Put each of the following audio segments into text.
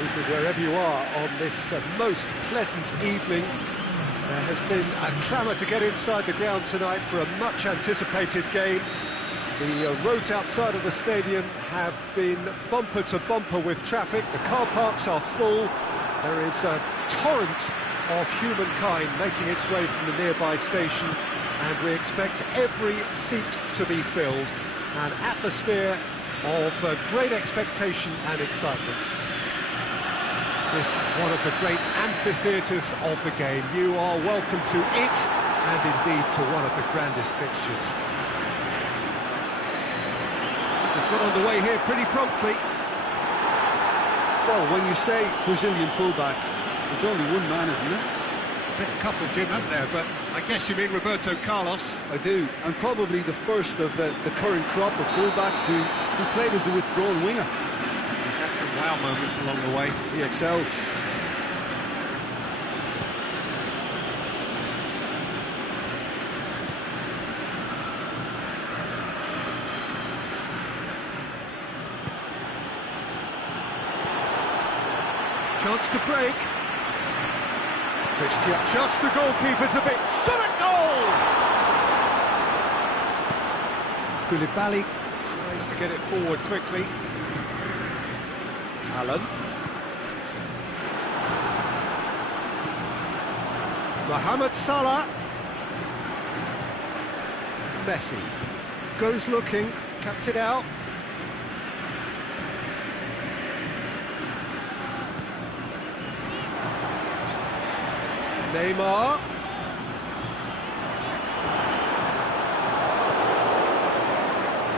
Evening, wherever you are on this most pleasant evening. There has been a clamour to get inside the ground tonight for a much-anticipated game. The roads outside of the stadium have been bumper to bumper with traffic. The car parks are full. There is a torrent of humankind making its way from the nearby station, and we expect every seat to be filled. An atmosphere of great expectation and excitement. This one of the great amphitheatres of the game. You are welcome to it, and indeed to one of the grandest fixtures. They've got underway here pretty promptly. Well, when you say Brazilian fullback, there's only one man, isn't there? Been a couple, Jim, haven't there? But I guess you mean Roberto Carlos. I do, and probably the first of the current crop of fullbacks who played as a withdrawn winger. He's had some wow moments along the way. He excels. Chance to break. Christian, just the goalkeeper's a bit. Shot a goal! Koulibaly tries to get it forward quickly. Allen. Mohamed Salah. Messi. Goes looking, cuts it out. Neymar.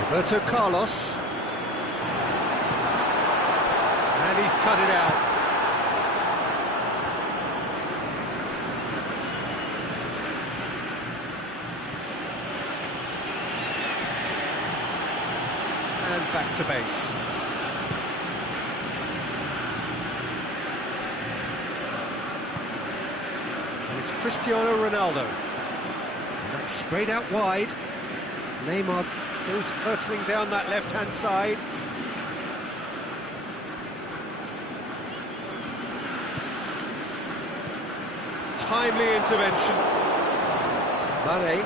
Roberto Carlos. And he's cut it out. And back to base. It's Cristiano Ronaldo. And that's sprayed out wide. Neymar goes hurtling down that left-hand side. Timely intervention. Mane.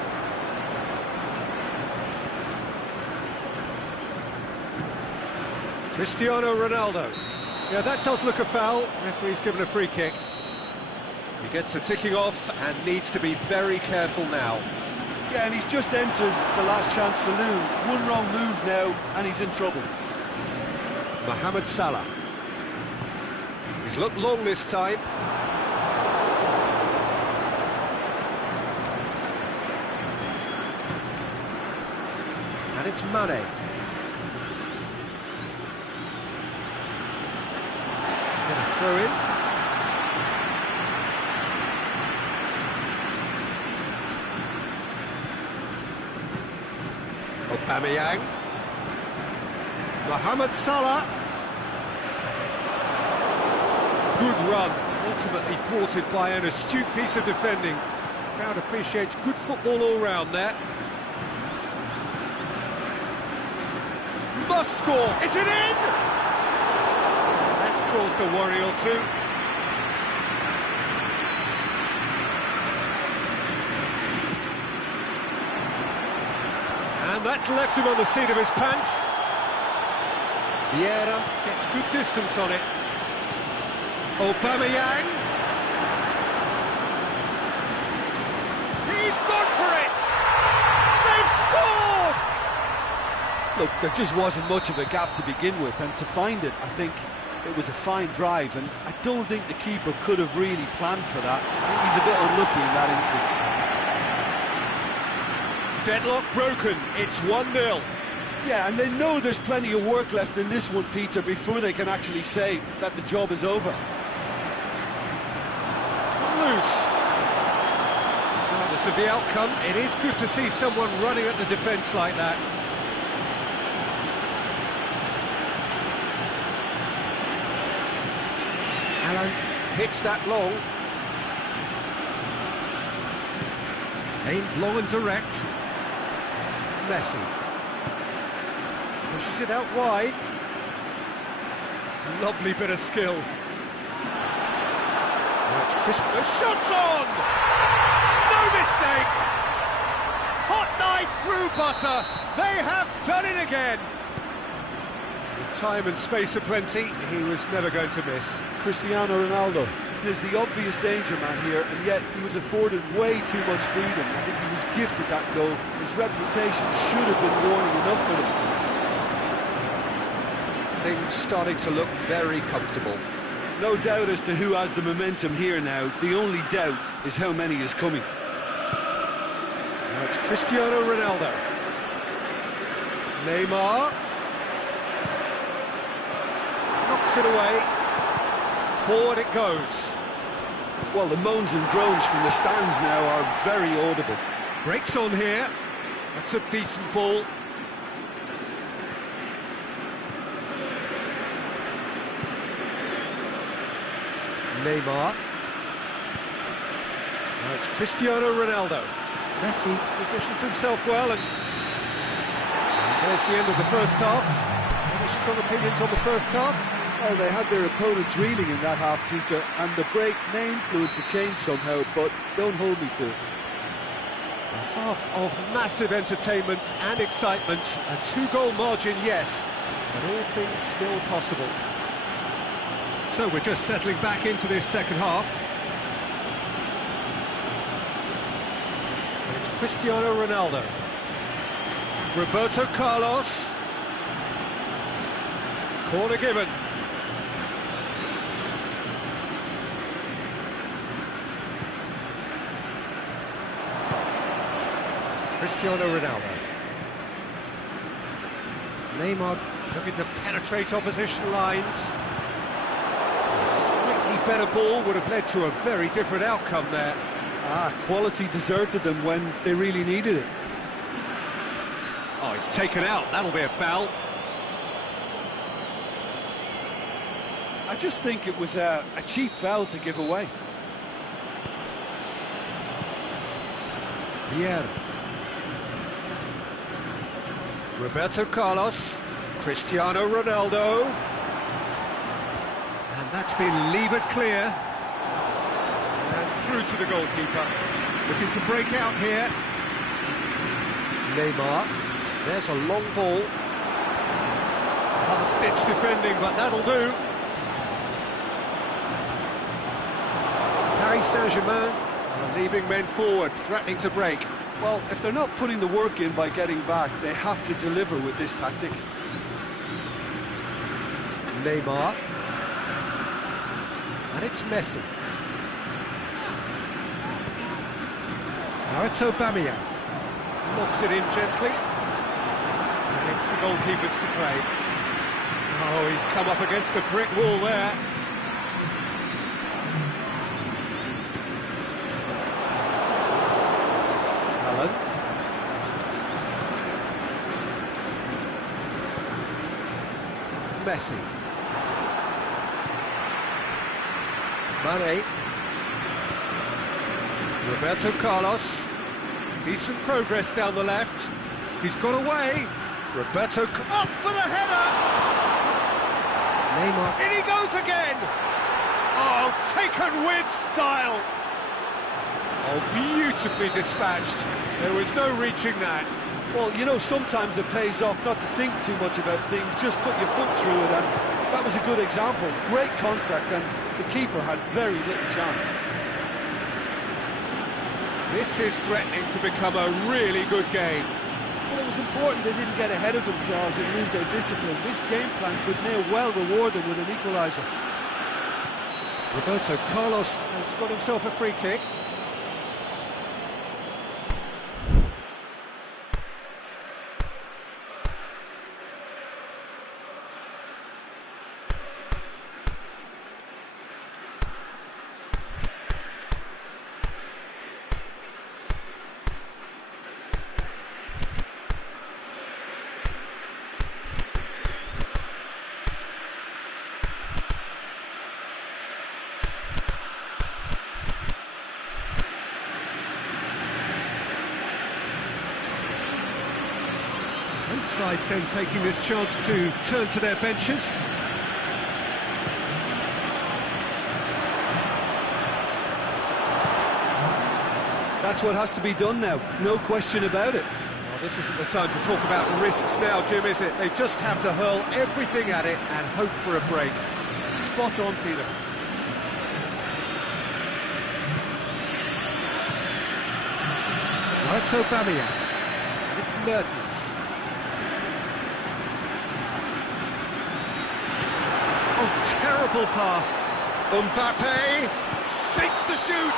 Cristiano Ronaldo. Yeah, that does look a foul. Referee's given a free kick. He gets the ticking off and needs to be very careful now. Yeah, and he's just entered the last chance saloon. One wrong move now, and he's in trouble. Mohamed Salah. He's looked long this time. And it's Mane. Gonna throw in. Aubameyang. Mohamed Salah. Good run, ultimately thwarted by an astute piece of defending. Crowd appreciates good football all round there. Must score. Is it in? That's caused a worry or two. And that's left him on the seat of his pants. Vieira gets good distance on it. Aubameyang. He's gone for it! They've scored! Look, there just wasn't much of a gap to begin with, and to find it, I think it was a fine drive, and I don't think the keeper could have really planned for that. I think he's a bit unlucky in that instance. Deadlock broken, it's 1-0. Yeah, and they know there's plenty of work left in this one, Peter, before they can actually say that the job is over. It's come loose. Regardless of the outcome, it is good to see someone running at the defence like that. Allen hits that long. Aimed long and direct. Messi. Pushes it out wide. Lovely bit of skill. Now it's Cristiano. The shot's on! No mistake! Hot knife through butter. They have done it again. With time and space aplenty, he was never going to miss. Cristiano Ronaldo is the obvious danger man here, and yet he was afforded way too much freedom. I think he was gifted that goal. His reputation should have been warning enough for them. Things starting to look very comfortable. No doubt as to who has the momentum here now. The only doubt is how many is coming. Now it's Cristiano Ronaldo. Neymar. Knocks it away. Forward it goes. Well, the moans and groans from the stands now are very audible. Breaks on here. That's a decent ball. Neymar. Now it's Cristiano Ronaldo. Messi positions himself well, and there's the end of the first half. Any strong opinions on the first half? Well, they had their opponents reeling in that half, Peter, and the break may influence a change somehow, but don't hold me to it. A half of massive entertainment and excitement. A two-goal margin, yes, but all things still possible. So we're just settling back into this second half. And it's Cristiano Ronaldo. Roberto Carlos. Corner given. Cristiano Ronaldo. Neymar looking to penetrate opposition lines. A slightly better ball would have led to a very different outcome there. Quality deserted them when they really needed it. Oh, he's taken out. That'll be a foul. I just think it was a cheap foul to give away. Vieira. Roberto Carlos, Cristiano Ronaldo, and that's been levered clear, and through to the goalkeeper, looking to break out here. Neymar, there's a long ball, last-ditch defending, but that'll do. Paris Saint-Germain are leaving men forward, threatening to break. Well, if they're not putting the work in by getting back, they have to deliver with this tactic. Neymar. And it's Messi. Now it's Aubameyang. Lobs it in gently. And it's the goalkeepers to claim. Oh, he's come up against a brick wall there. Messi. Mane. Roberto Carlos. Decent progress down the left. He's got away. Roberto up for the header. Neymar. In he goes again. Oh, taken with style. Oh, beautifully dispatched. There was no reaching that. Well, you know, sometimes it pays off not to think too much about things, just put your foot through it, and that was a good example. Great contact, and the keeper had very little chance. This is threatening to become a really good game. Well, it was important they didn't get ahead of themselves and lose their discipline. This game plan could now well reward them with an equaliser. Roberto Carlos has got himself a free kick. Both sides then taking this chance to turn to their benches. That's what has to be done now, no question about it. Well, this isn't the time to talk about risks now, Jim, is it? They just have to hurl everything at it and hope for a break. Spot on, Peter. Now it's Aubameyang. And it's Mertens. Oh, terrible pass. Mbappe shakes the shoot.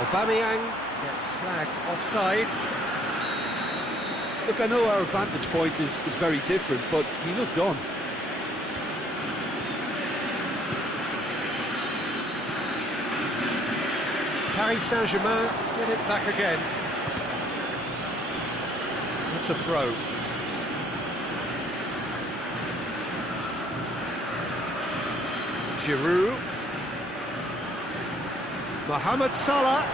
Aubameyang gets flagged offside. Look, I know our vantage point is very different, but he looked on. Paris Saint-Germain get it back again. That's a throw. Giroud. Mohamed Salah.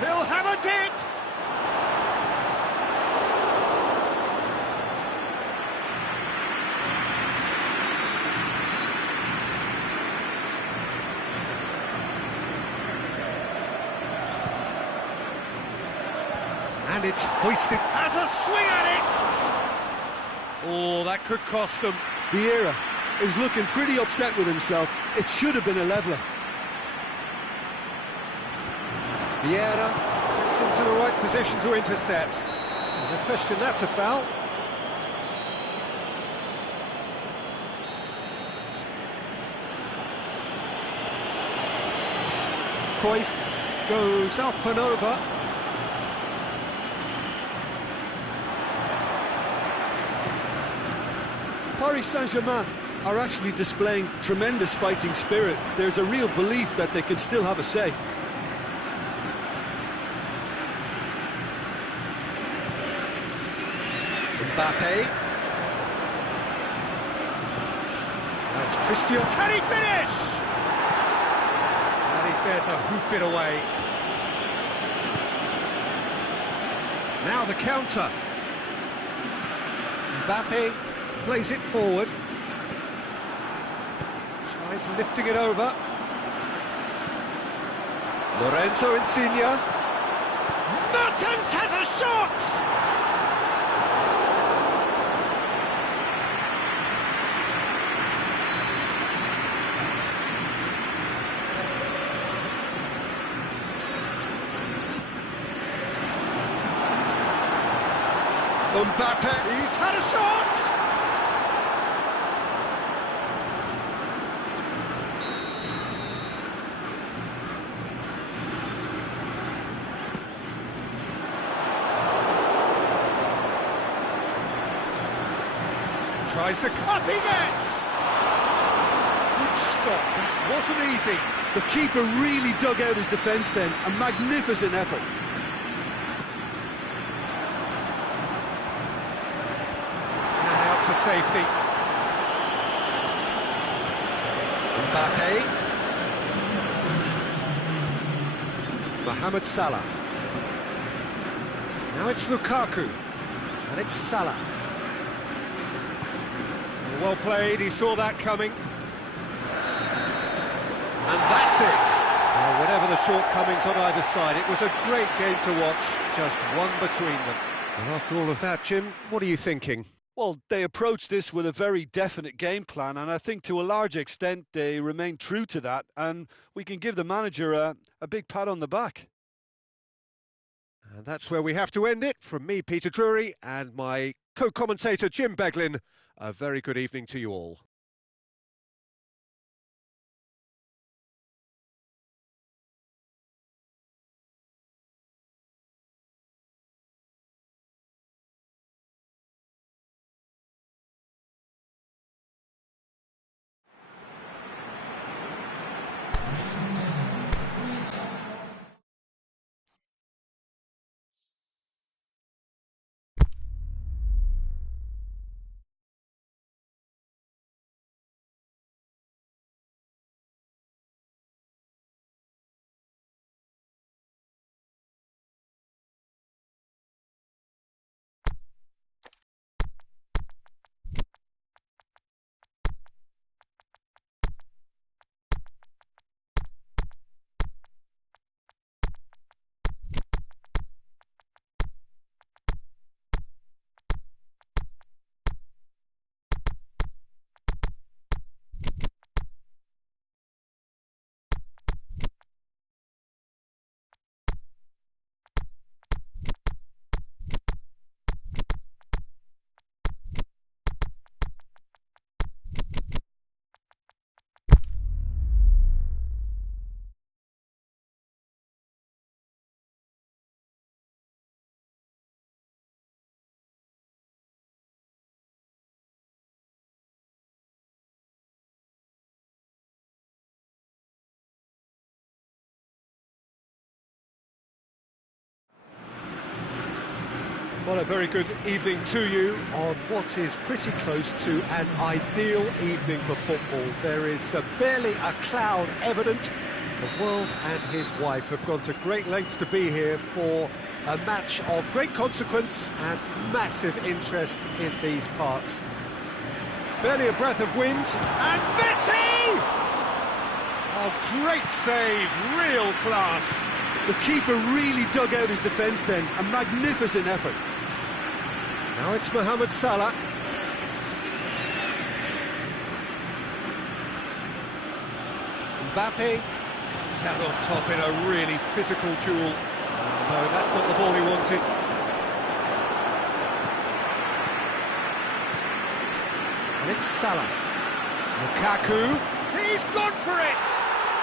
He'll have a dip. And it's hoisted. Has a swing at it. Oh, that could cost them. Vieira is looking pretty upset with himself. It should have been a leveller. Vieira gets into the right position to intercept. No question, that's a foul. Cruyff goes up and over. Paris Saint-Germain are actually displaying tremendous fighting spirit. There's a real belief that they can still have a say. Mbappe. Now it's Christian. Can he finish? And he's there to hoof it away. Now the counter. Mbappe plays it forward. Tries lifting it over. Lorenzo Insigne. Mertens has a shot! Mbappe, he's had a shot! Tries the cut, he gets! Good stop, that wasn't easy. The keeper really dug out his defence then, a magnificent effort. And out to safety. Mbappe. Mohamed Salah. Now it's Lukaku. And it's Salah. Well played, he saw that coming. And that's it. Well, whatever the shortcomings on either side, it was a great game to watch, just one between them. And after all of that, Jim, what are you thinking? Well, they approached this with a very definite game plan, and I think to a large extent they remained true to that, and we can give the manager a big pat on the back. And that's where we have to end it. From me, Peter Drury, and my co-commentator, Jim Beglin. A very good evening to you all. Well, a very good evening to you on what is pretty close to an ideal evening for football. There is barely a cloud evident. The world and his wife have gone to great lengths to be here for a match of great consequence and massive interest in these parts. Barely a breath of wind, and Messi! Oh, great save, real class. The keeper really dug out his defence then, a magnificent effort. Now it's Mohamed Salah. Mbappe comes out on top in a really physical duel. No, that's not the ball he wanted. And it's Salah. Lukaku, he's gone for it!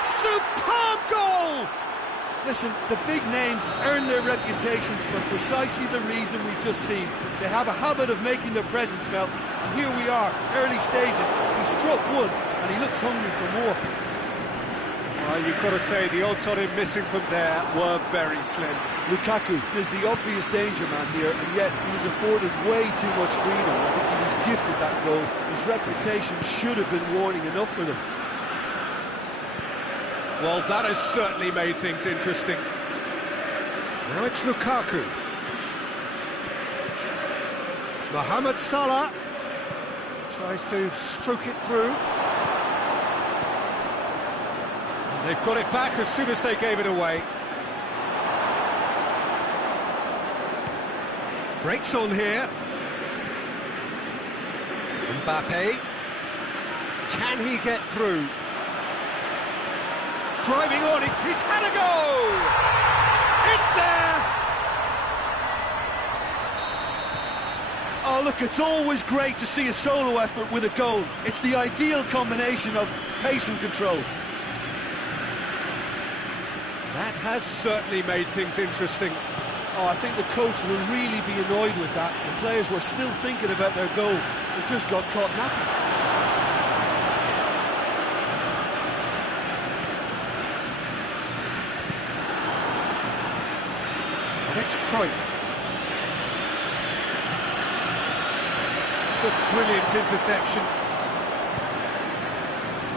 Superb goal! Listen, the big names earn their reputations for precisely the reason we've just seen. They have a habit of making their presence felt, and here we are, early stages. He struck one, and he looks hungry for more. Well, you've got to say, the odds on him missing from there were very slim. Lukaku is the obvious danger man here, and yet he was afforded way too much freedom. I think he was gifted that goal. His reputation should have been warning enough for them. Well, that has certainly made things interesting. Now it's Lukaku. Mohamed Salah tries to stroke it through. And they've got it back as soon as they gave it away. Breaks on here. Mbappe. Can he get through? Driving on, he's had a go! It's there! Oh, look, it's always great to see a solo effort with a goal. It's the ideal combination of pace and control. That has certainly made things interesting. Oh, I think the coach will really be annoyed with that. The players were still thinking about their goal. They just got caught napping. It's Cruyff. It's a brilliant interception.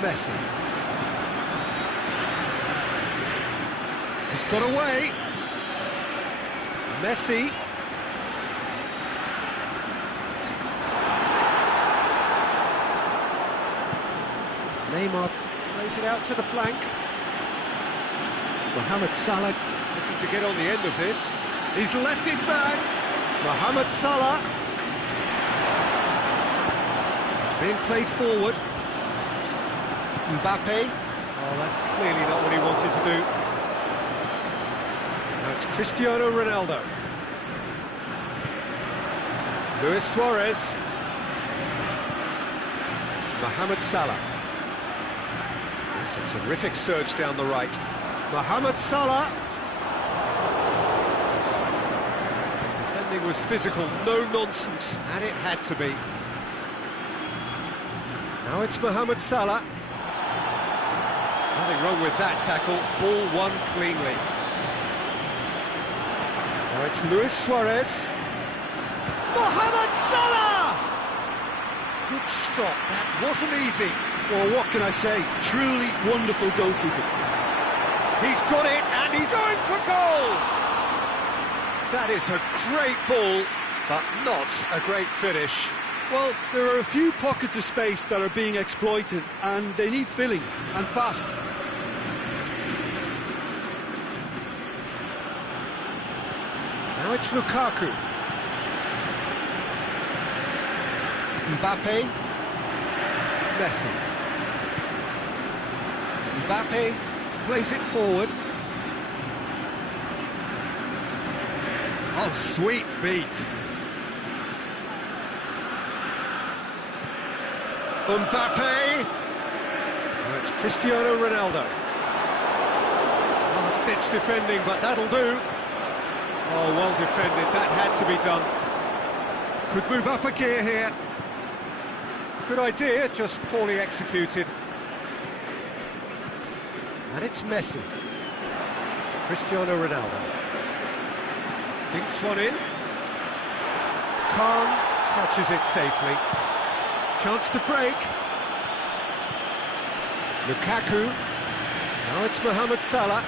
Messi. He's got away. Messi. Neymar plays it out to the flank. Mohamed Salah looking to get on the end of this. He's left his man. Mohamed Salah. It's being played forward. Mbappe. Oh, that's clearly not what he wanted to do. Now it's Cristiano Ronaldo. Luis Suarez. Mohamed Salah. It's a terrific surge down the right. Mohamed Salah. Defending was physical, no nonsense, and it had to be. Now it's Mohamed Salah. Nothing wrong with that tackle, ball won cleanly. Now it's Luis Suarez. Mohamed Salah! Good stop, that wasn't easy. Well, what can I say? Truly wonderful goalkeeping. He's got it, and he's going for goal! That is a great ball, but not a great finish. Well, there are a few pockets of space that are being exploited, and they need filling, and fast. Now it's Lukaku. Mbappe. Messi. Mbappe plays it forward. Oh, sweet feet. Mbappe. Now it's Cristiano Ronaldo. Last-ditch defending, but that'll do. Oh, well defended. That had to be done. Could move up a gear here. Good idea, just poorly executed. And it's Messi. Cristiano Ronaldo. Dinks one in. Khan catches it safely. Chance to break. Lukaku. Now it's Mohamed Salah.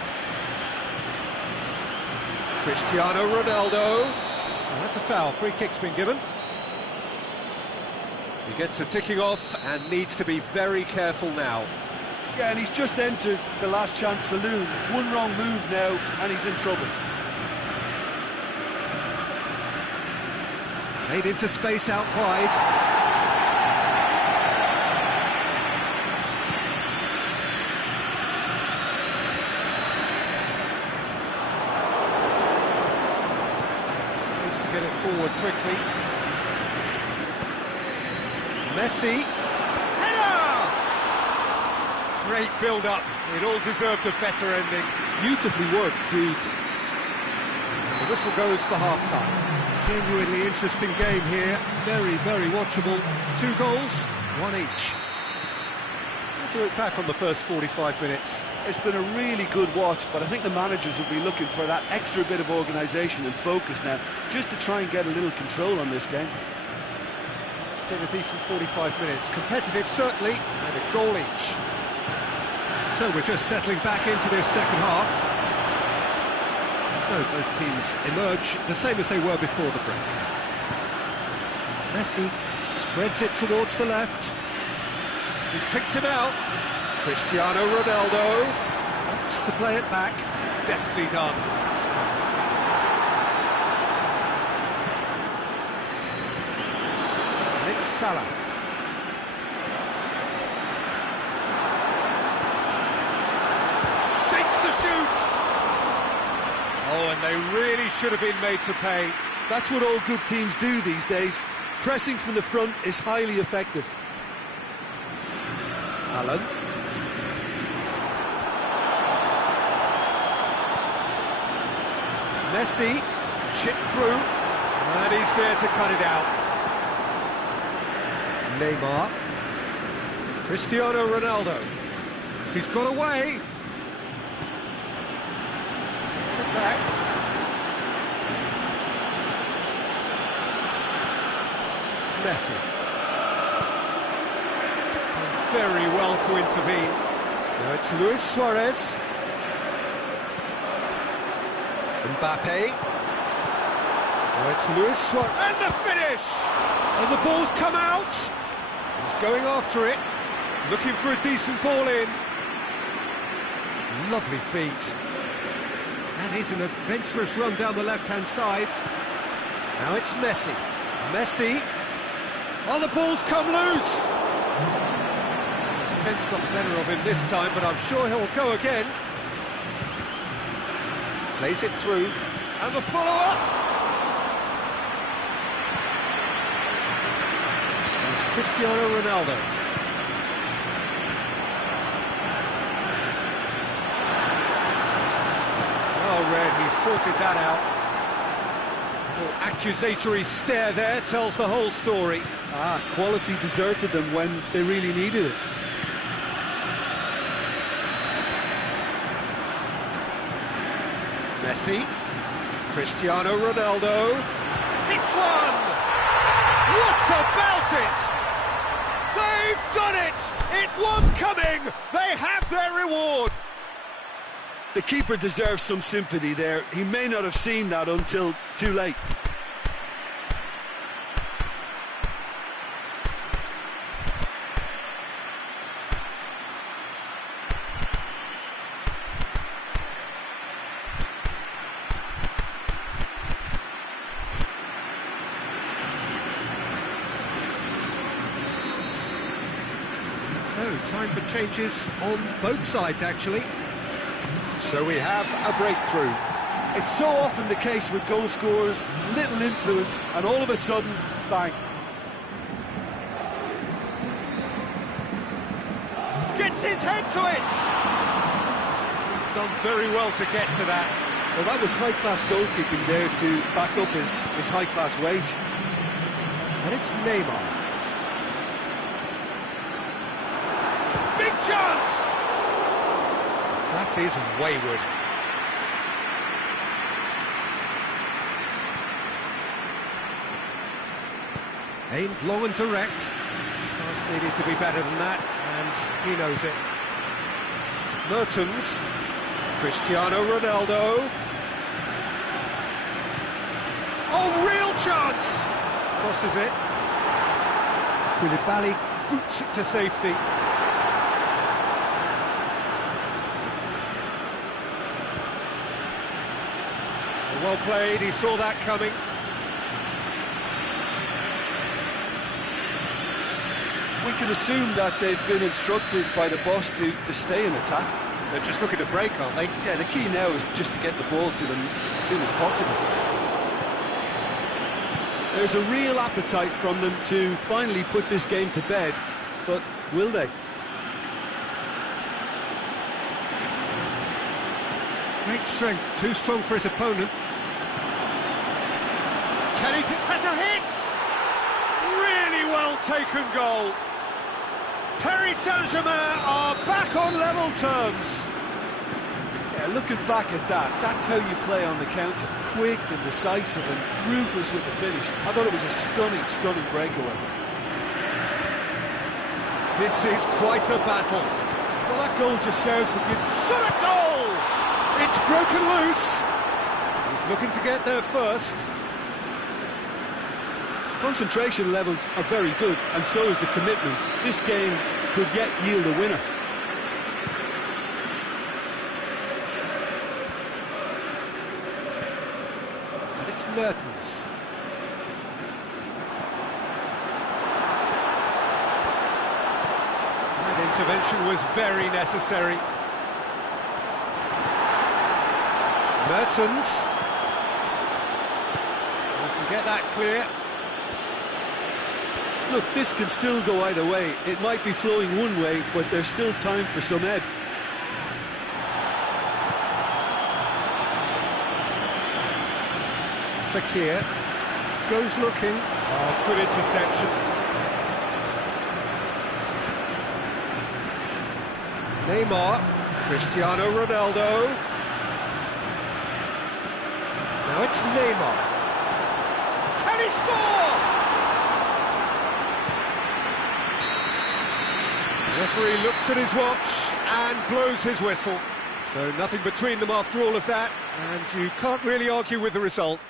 Cristiano Ronaldo. Well, that's a foul. Free kick's been given. He gets the ticking off and needs to be very careful now. Yeah, and he's just entered the last chance saloon. One wrong move now, and he's in trouble. Played into space out wide. Needs to get it forward quickly. Messi. Header! Great build-up. It all deserved a better ending. Beautifully worked, Jude. The whistle goes for half-time. Genuinely interesting game here. Very, very watchable. 2 goals, 1 each. What do you look back on the first 45 minutes? It's been a really good watch, but I think the managers will be looking for that extra bit of organisation and focus now, just to try and get a little control on this game. It's been a decent 45 minutes. Competitive, certainly, and a goal each. So we're just settling back into this second half. So both teams emerge the same as they were before the break. Messi spreads it towards the left. He's picked him out. Cristiano Ronaldo opts to play it back. Deftly done. And it's Salah. Shakes the shoots. Oh, and they really should have been made to pay. That's what all good teams do these days. Pressing from the front is highly effective. Alan. Messi, chip through, and he's there to cut it out. Neymar. Cristiano Ronaldo. He's got away. Gets it back. Messi. Done very well to intervene. Now it's Luis Suarez. Mbappe. Now it's Luis Suarez. And the finish! And the ball's come out. He's going after it. Looking for a decent ball in. Lovely feet. That is an adventurous run down the left-hand side. Now it's Messi. Messi. Oh, the ball's come loose. Defence got the better of him this time, but I'm sure he'll go again. Plays it through. And the follow-up. It's Cristiano Ronaldo. Oh, Red, he sorted that out. Little accusatory stare there tells the whole story. Quality deserted them when they really needed it. Messi, Cristiano Ronaldo, hits one! What about it? They've done it! It was coming! They have their reward! The keeper deserves some sympathy there. He may not have seen that until too late. So, time for changes on both sides, actually. So we have a breakthrough. It's so often the case with goal scorers, little influence, and all of a sudden, bang. Gets his head to it! He's done very well to get to that. Well, that was high-class goalkeeping there to back up his high-class wage. And it's Neymar. Big chance! That is wayward. Aimed long and direct. Pass needed to be better than that, and he knows it. Mertens, Cristiano Ronaldo. Oh, real chance! Crosses it. Koulibaly boots it to safety. Well played, he saw that coming. We can assume that they've been instructed by the boss to stay in attack. They're just looking to break, aren't they? Yeah, the key now is just to get the ball to them as soon as possible. There's a real appetite from them to finally put this game to bed, but will they? Great strength, too strong for his opponent. Can he has a hit! Really well taken goal. Paris Saint-Germain are back on level terms. Yeah, looking back at that, that's how you play on the counter. Quick and decisive and ruthless with the finish. I thought it was a stunning, stunning breakaway. This is quite a battle. Well, that goal just serves the good. Shot a goal! It's broken loose. He's looking to get there first. Concentration levels are very good, and so is the commitment. This game could yet yield a winner. And it's Mertens. That intervention was very necessary. Mertens. We can get that clear. Look, this can still go either way. It might be flowing one way, but there's still time for some ebb. Fakir goes looking. Oh, good interception. Neymar, Cristiano Ronaldo. Now it's Neymar. Can he score? The referee looks at his watch and blows his whistle. So nothing between them after all of that, and you can't really argue with the result.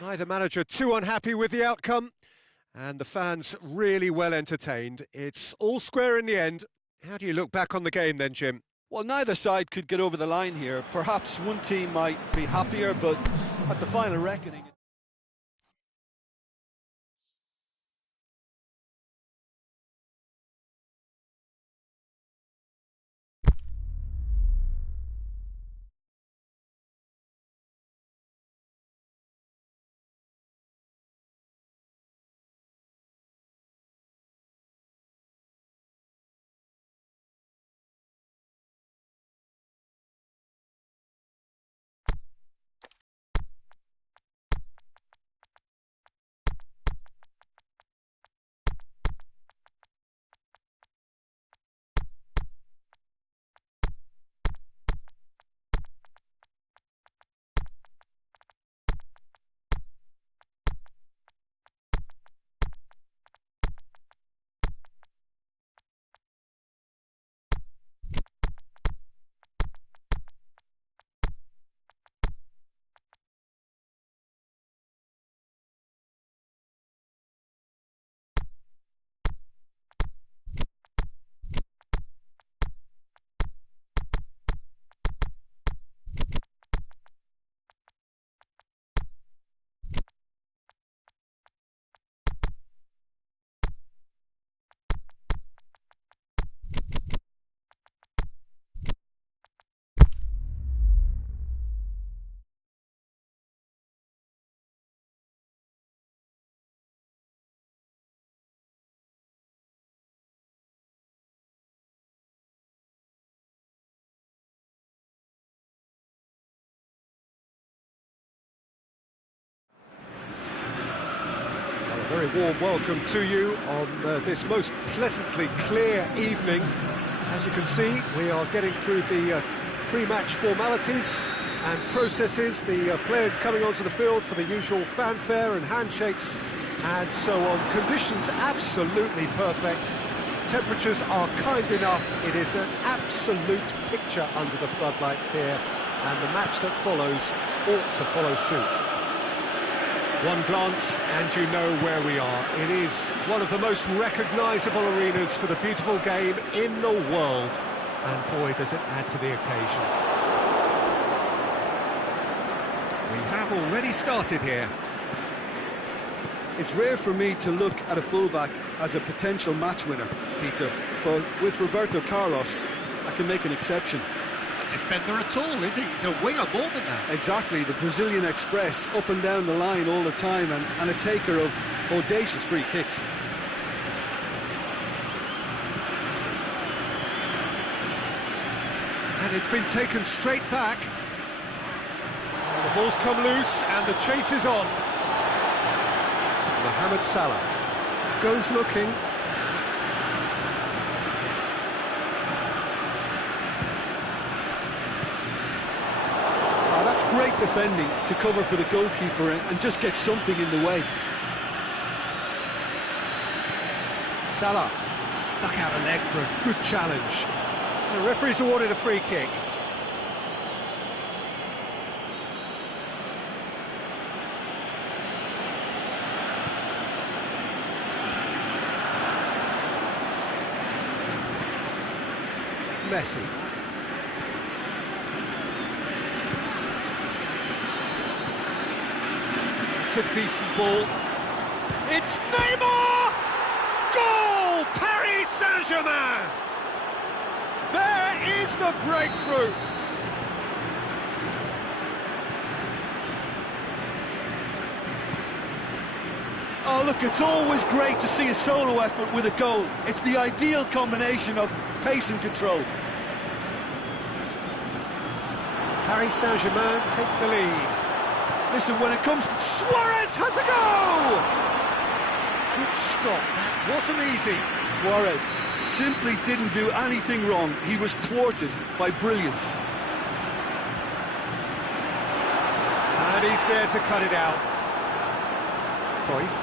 Neither manager too unhappy with the outcome, and the fans really well entertained. It's all square in the end. How do you look back on the game then, Jim? Well, neither side could get over the line here. Perhaps one team might be happier, but at the final reckoning... Very warm welcome to you on this most pleasantly clear evening. As you can see, we are getting through the pre-match formalities and processes. The players coming onto the field for the usual fanfare and handshakes and so on. Conditions absolutely perfect. Temperatures are kind enough. It is an absolute picture under the floodlights here, and the match that follows ought to follow suit. One glance and you know where we are. It is one of the most recognisable arenas for the beautiful game in the world, and boy does it add to the occasion. We have already started here. It's rare for me to look at a fullback as a potential match winner, Peter, but with Roberto Carlos, I can make an exception. Not a defender at all, is he? He's a winger more than that. Exactly, the Brazilian Express, up and down the line all the time, and a taker of audacious free kicks. And it's been taken straight back. And the ball's come loose, and the chase is on. Mohamed Salah goes looking. Oh, that's great defending to cover for the goalkeeper and just get something in the way. Salah stuck out a leg for a good challenge. The referee's awarded a free kick. Messi. It's a decent ball. It's Neymar! Goal! Paris Saint-Germain! There is the breakthrough. Oh, look, it's always great to see a solo effort with a goal. It's the ideal combination of pace and control. Paris Saint-Germain take the lead. Listen, when it comes to... Suarez has a goal! Good stop, that wasn't easy. Suarez simply didn't do anything wrong. He was thwarted by brilliance. And he's there to cut it out. Cruyff.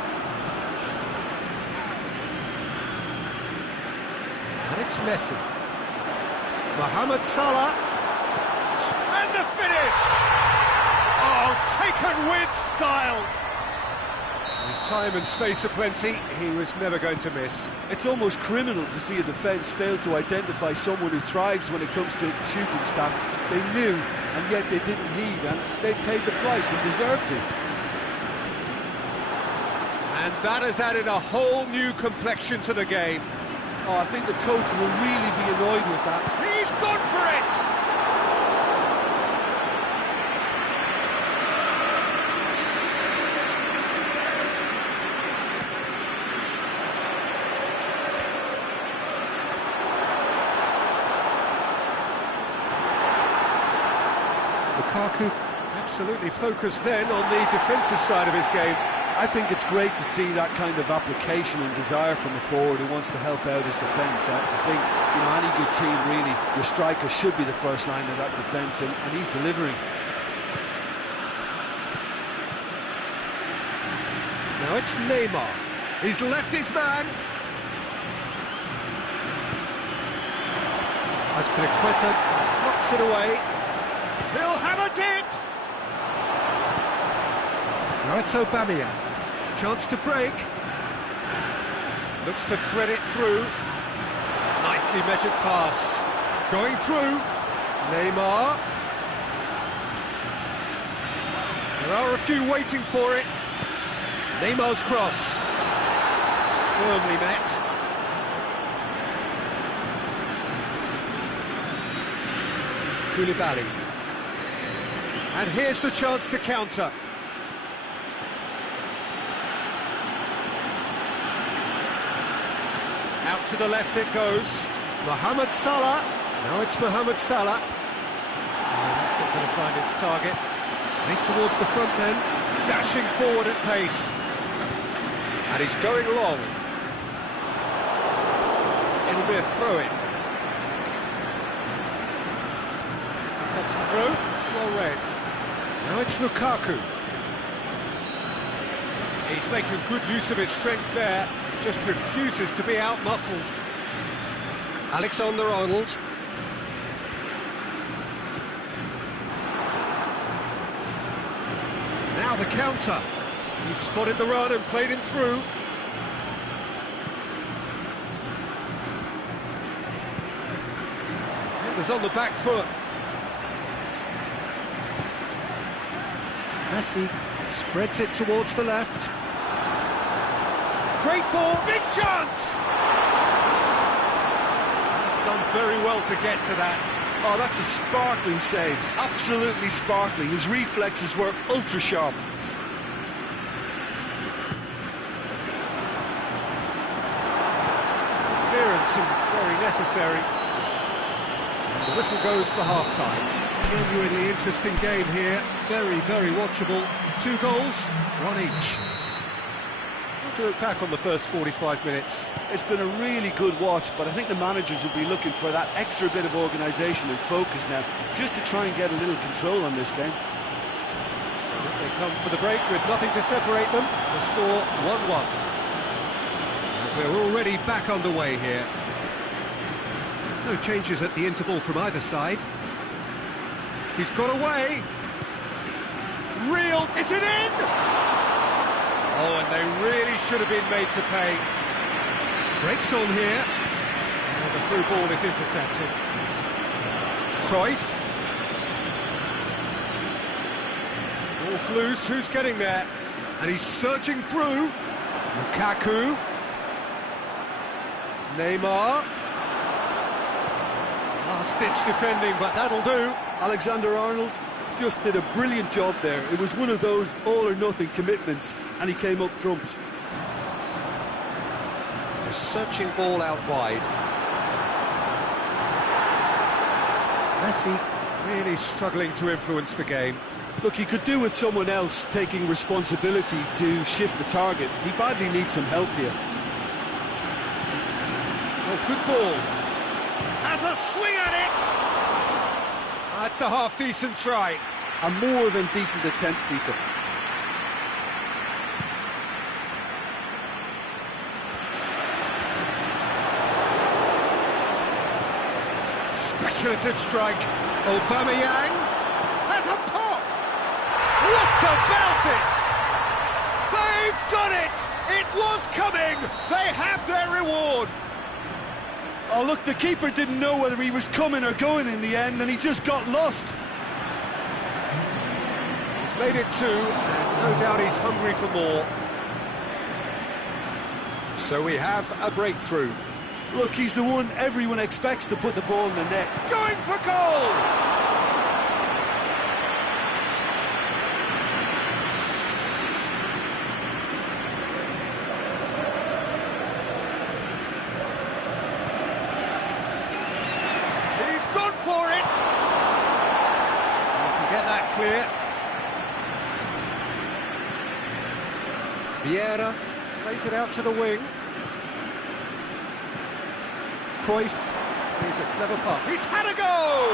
And it's Messi. Mohamed Salah. And the finish! Oh, taken with style! With time and space aplenty, he was never going to miss. It's almost criminal to see a defence fail to identify someone who thrives when it comes to shooting stats. They knew, and yet they didn't heed, and they've paid the price and deserve to. And that has added a whole new complexion to the game. Oh, I think the coach will really be annoyed with that. He's gone for it! Lukaku absolutely focused then on the defensive side of his game. I think it's great to see that kind of application and desire from a forward who wants to help out his defence. I think, you know, any good team, really, your striker should be the first line of that defence, and he's delivering. Now it's Neymar. He's left his man. Azpilicueta knocks it away. He'll have a dip! Now it's Aubameyang. Chance to break. Looks to thread it through. Nicely measured pass. Going through. Neymar. There are a few waiting for it. Neymar's cross. Firmly met. Koulibaly. And here's the chance to counter. Out to the left it goes. Mohamed Salah. Now it's Mohamed Salah. Oh, that's not going to find its target. Head towards the front then. Dashing forward at pace. And he's going long. It'll be a throw-in. Intercepts the throw. It's well read. Now it's Lukaku. He's making good use of his strength there, just refuses to be out-muscled. Alexander-Arnold. Now the counter. He spotted the run and played him through. Defenders on the back foot. Messi spreads it towards the left. Great ball, big chance! He's done very well to get to that. Oh, that's a sparkling save, absolutely sparkling. His reflexes were ultra sharp. Clearance and very necessary. And the whistle goes for half-time. Genuinely interesting game here, very, very watchable. 2 goals, 1 each. How do you look back on the first 45 minutes? It's been a really good watch, but I think the managers will be looking for that extra bit of organisation and focus now, just to try and get a little control on this game. They come for the break with nothing to separate them. The score 1-1. We're already back underway here. No changes at the interval from either side. He's got away. Real, is it in? Oh, and they really should have been made to pay. Breaks on here. And the through ball is intercepted. Cruyff. Ball's loose, who's getting there? And he's surging through. Lukaku. Neymar. Last-ditch defending, but that'll do. Alexander-Arnold just did a brilliant job there. It was one of those all-or-nothing commitments, and he came up trumps. A searching ball out wide. Messi really struggling to influence the game. Look, he could do with someone else taking responsibility to shift the target. He badly needs some help here. Oh, good ball. Has a swing at it! That's a half-decent try. A more than decent attempt, Peter. Speculative strike. Aubameyang has a pop! What about it? They've done it! It was coming! They have their reward! Oh, look, the keeper didn't know whether he was coming or going in the end, and he just got lost. He's made it 2, and no doubt he's hungry for more. So we have a breakthrough. Look, he's the one everyone expects to put the ball in the net. Going for goal! For it! You can get that clear. Vieira plays it out to the wing. Cruyff plays a clever puck. He's had a go!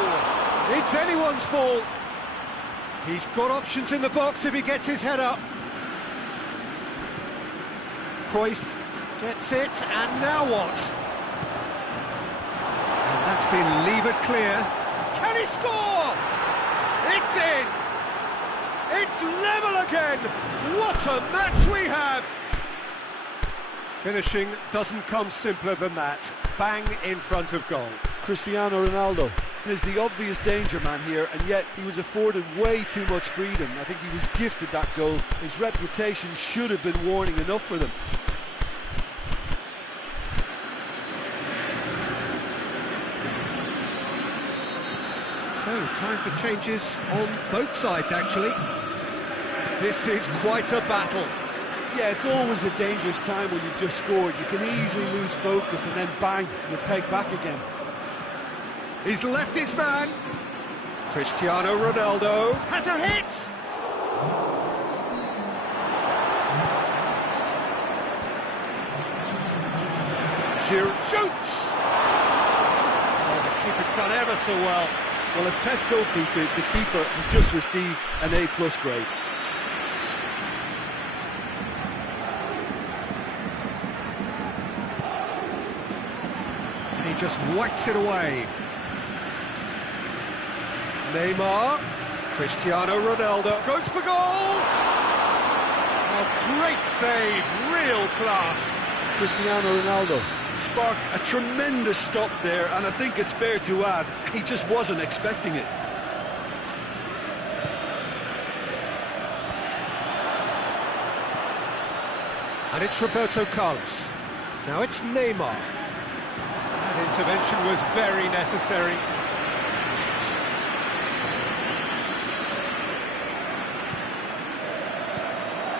It's anyone's ball. He's got options in the box if he gets his head up. Cruyff gets it, and now what? That's been levered clear. Can he score? It's in! It's level again! What a match we have! Finishing doesn't come simpler than that. Bang in front of goal. Cristiano Ronaldo is the obvious danger man here, and yet he was afforded way too much freedom. I think he was gifted that goal. His reputation should have been warning enough for them. So, time for changes on both sides, actually. This is quite a battle. Yeah, it's always a dangerous time when you've just scored. You can easily lose focus and then bang, you're pegged back again. He's left his man. Cristiano Ronaldo has a hit! Giroud shoots! Oh, the keeper's done ever so well. Well, as tests go, Peter, the keeper has just received an A+ grade. just whacks it away. Neymar, Cristiano Ronaldo, goes for goal! Oh, great save, real class. Cristiano Ronaldo sparked a tremendous stop there, and I think it's fair to add, he just wasn't expecting it. And it's Roberto Carlos. Now it's Neymar. That intervention was very necessary.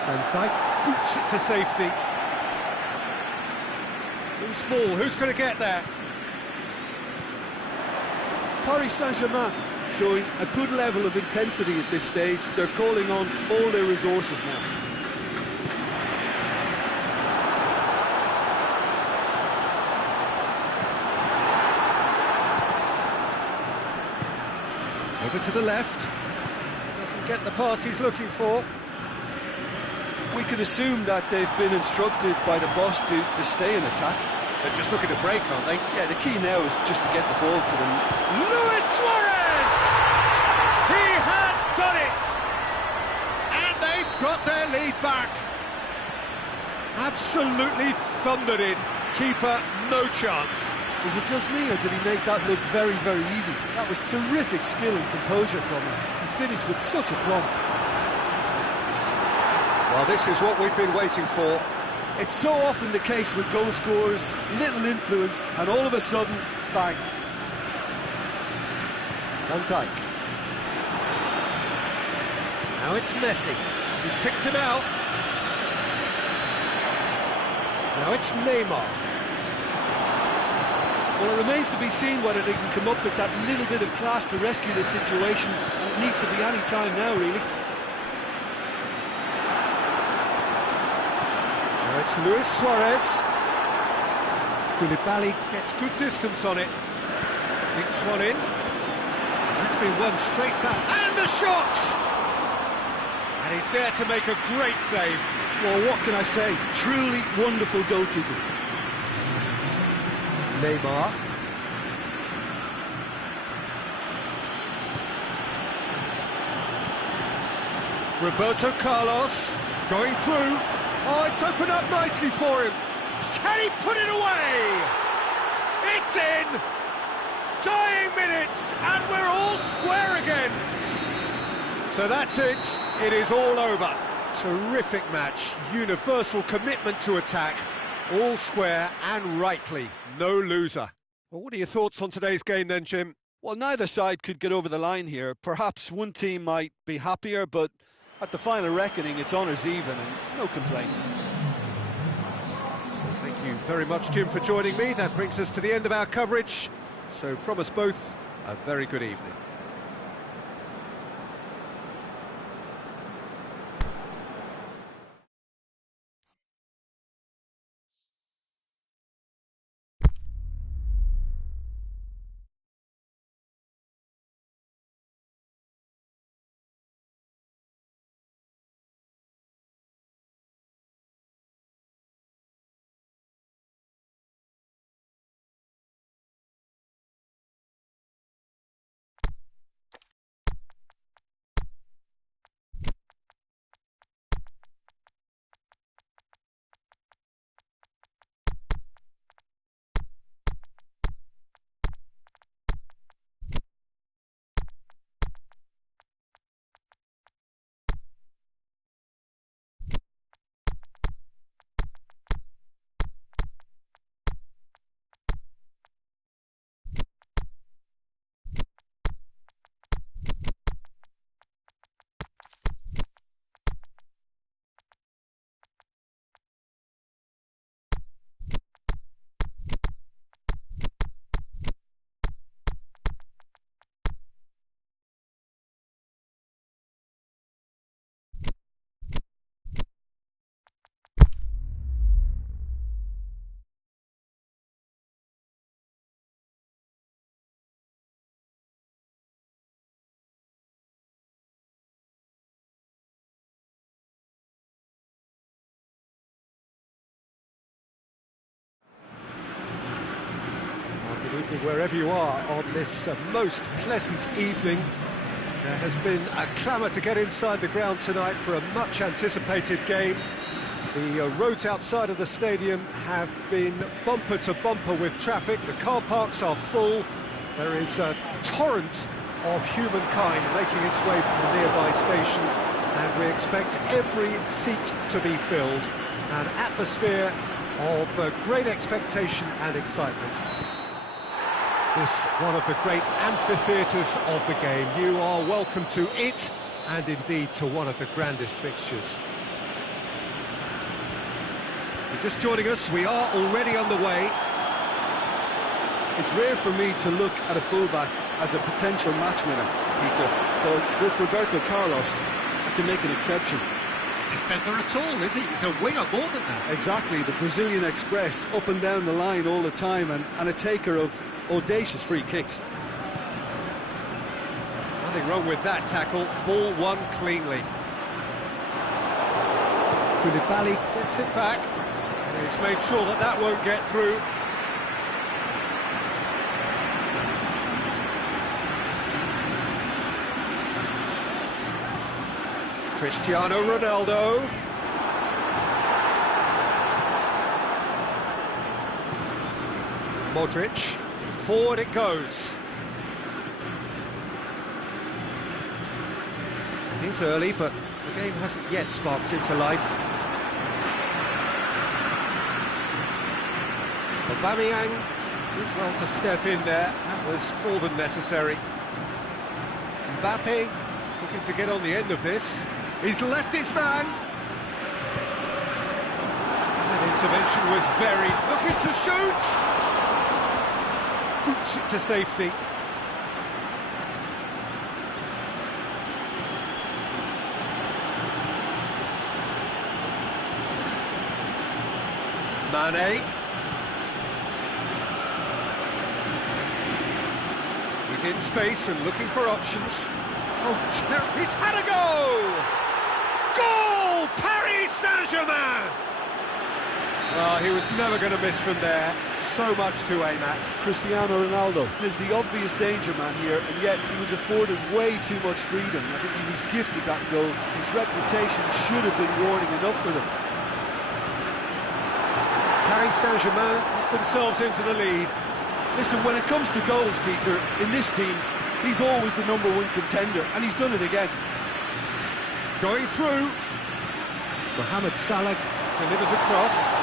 And Dijk boots it to safety. Loose ball, who's going to get there? Paris Saint-Germain showing a good level of intensity at this stage. They're calling on all their resources now. Over to the left. Doesn't get the pass he's looking for. We can assume that they've been instructed by the boss to stay in attack. They're just looking to break, aren't they? Yeah, the key now is just to get the ball to them. Luis Suarez! He has done it! And they've got their lead back. Absolutely thundered in. Keeper, no chance. Is it just me, or did he make that look very, very easy? That was terrific skill and composure from him. He finished with such aplomb. Well, this is what we've been waiting for. It's so often the case with goal scorers, little influence, and all of a sudden, bang. Van Dijk. Now it's Messi. He's picked him out. Now it's Neymar. Well, it remains to be seen whether they can come up with that little bit of class to rescue this situation. And it needs to be any time now, really. Now it's Luis Suarez. Koulibaly gets good distance on it. Dinks one in. That's been won straight back. And the shot! And he's there to make a great save. Well, what can I say? Truly wonderful goalkeeping. Neymar. Roberto Carlos going through. Oh, it's opened up nicely for him. Can he put it away? It's in! Dying minutes, and we're all square again. So that's it. It is all over. Terrific match. Universal commitment to attack. All square and rightly. No loser. Well, what are your thoughts on today's game then, Jim? Well, neither side could get over the line here. Perhaps one team might be happier, but at the final reckoning, it's honours even and no complaints. Thank you very much, Jim, for joining me. That brings us to the end of our coverage. So from us both, a very good evening. wherever you are on this most pleasant evening. There has been a clamour to get inside the ground tonight for a much anticipated game. The roads outside of the stadium have been bumper to bumper with traffic. The car parks are full. There is a torrent of humankind making its way from the nearby station, and we expect every seat to be filled. An atmosphere of great expectation and excitement. This one of the great amphitheatres of the game. You are welcome to it, and indeed to one of the grandest fixtures. If you're just joining us, we are already underway. It's rare for me to look at a fullback as a potential match winner, Peter, but with Roberto Carlos, I can make an exception. Defender at all, is he? He's a winger more than that. Exactly, the Brazilian Express, up and down the line all the time, and a taker of audacious free kicks. Nothing wrong with that tackle, ball won cleanly. Koulibaly gets it back, and he's made sure that that won't get through. Cristiano Ronaldo. Modric. Forward it goes. He's early, but the game hasn't yet sparked into life. Aubameyang did well to step in there. That was more than necessary. Mbappe looking to get on the end of this. He's left his man. That intervention was very... looking to shoot! Boots it to safety. Mane. He's in space and looking for options. Oh, he's had a go! Goal! Paris Saint-Germain! Well, he was never going to miss from there. So much to aim at. Cristiano Ronaldo is the obvious danger man here, and yet he was afforded way too much freedom. I think he was gifted that goal. His reputation should have been warning enough for them. Paris Saint-Germain put themselves into the lead. Listen, when it comes to goals, Peter, in this team, he's always the #1 contender, and he's done it again. Going through. Mohamed Salah delivers across.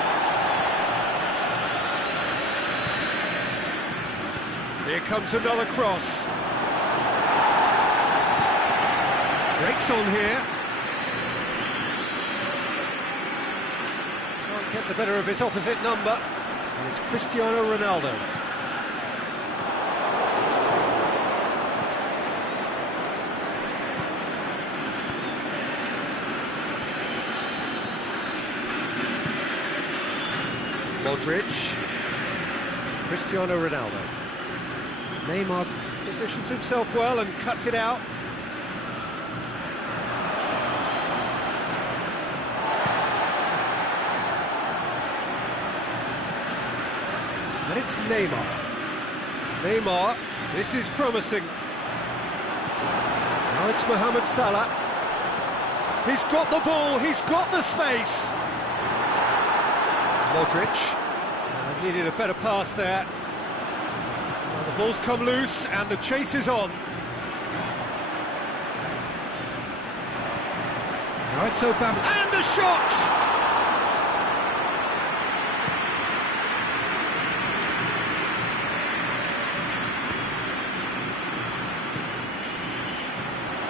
Here comes another cross. Breaks on here. Can't get the better of his opposite number. And it's Cristiano Ronaldo. Modric. Cristiano Ronaldo. Neymar positions himself well and cuts it out. And it's Neymar. Neymar, this is promising. Now it's Mohamed Salah. He's got the ball, he's got the space. Modric. Needed a better pass there. Well, the ball's come loose and the chase is on. Now it's Aubameyang. And the shot!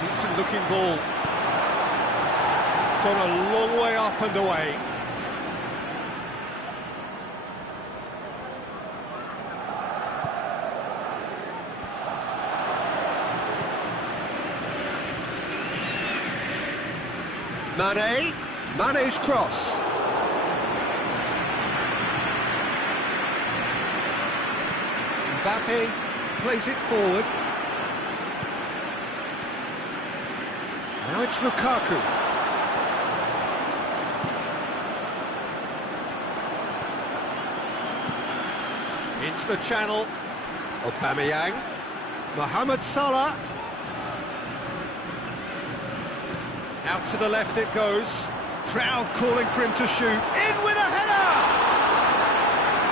Decent looking ball. It's gone a long way up and away. Mane's cross. Mbappe plays it forward. Now it's Lukaku. Into the channel. Aubameyang. Mohamed Salah. Out to the left it goes. Crowd calling for him to shoot. In with a header!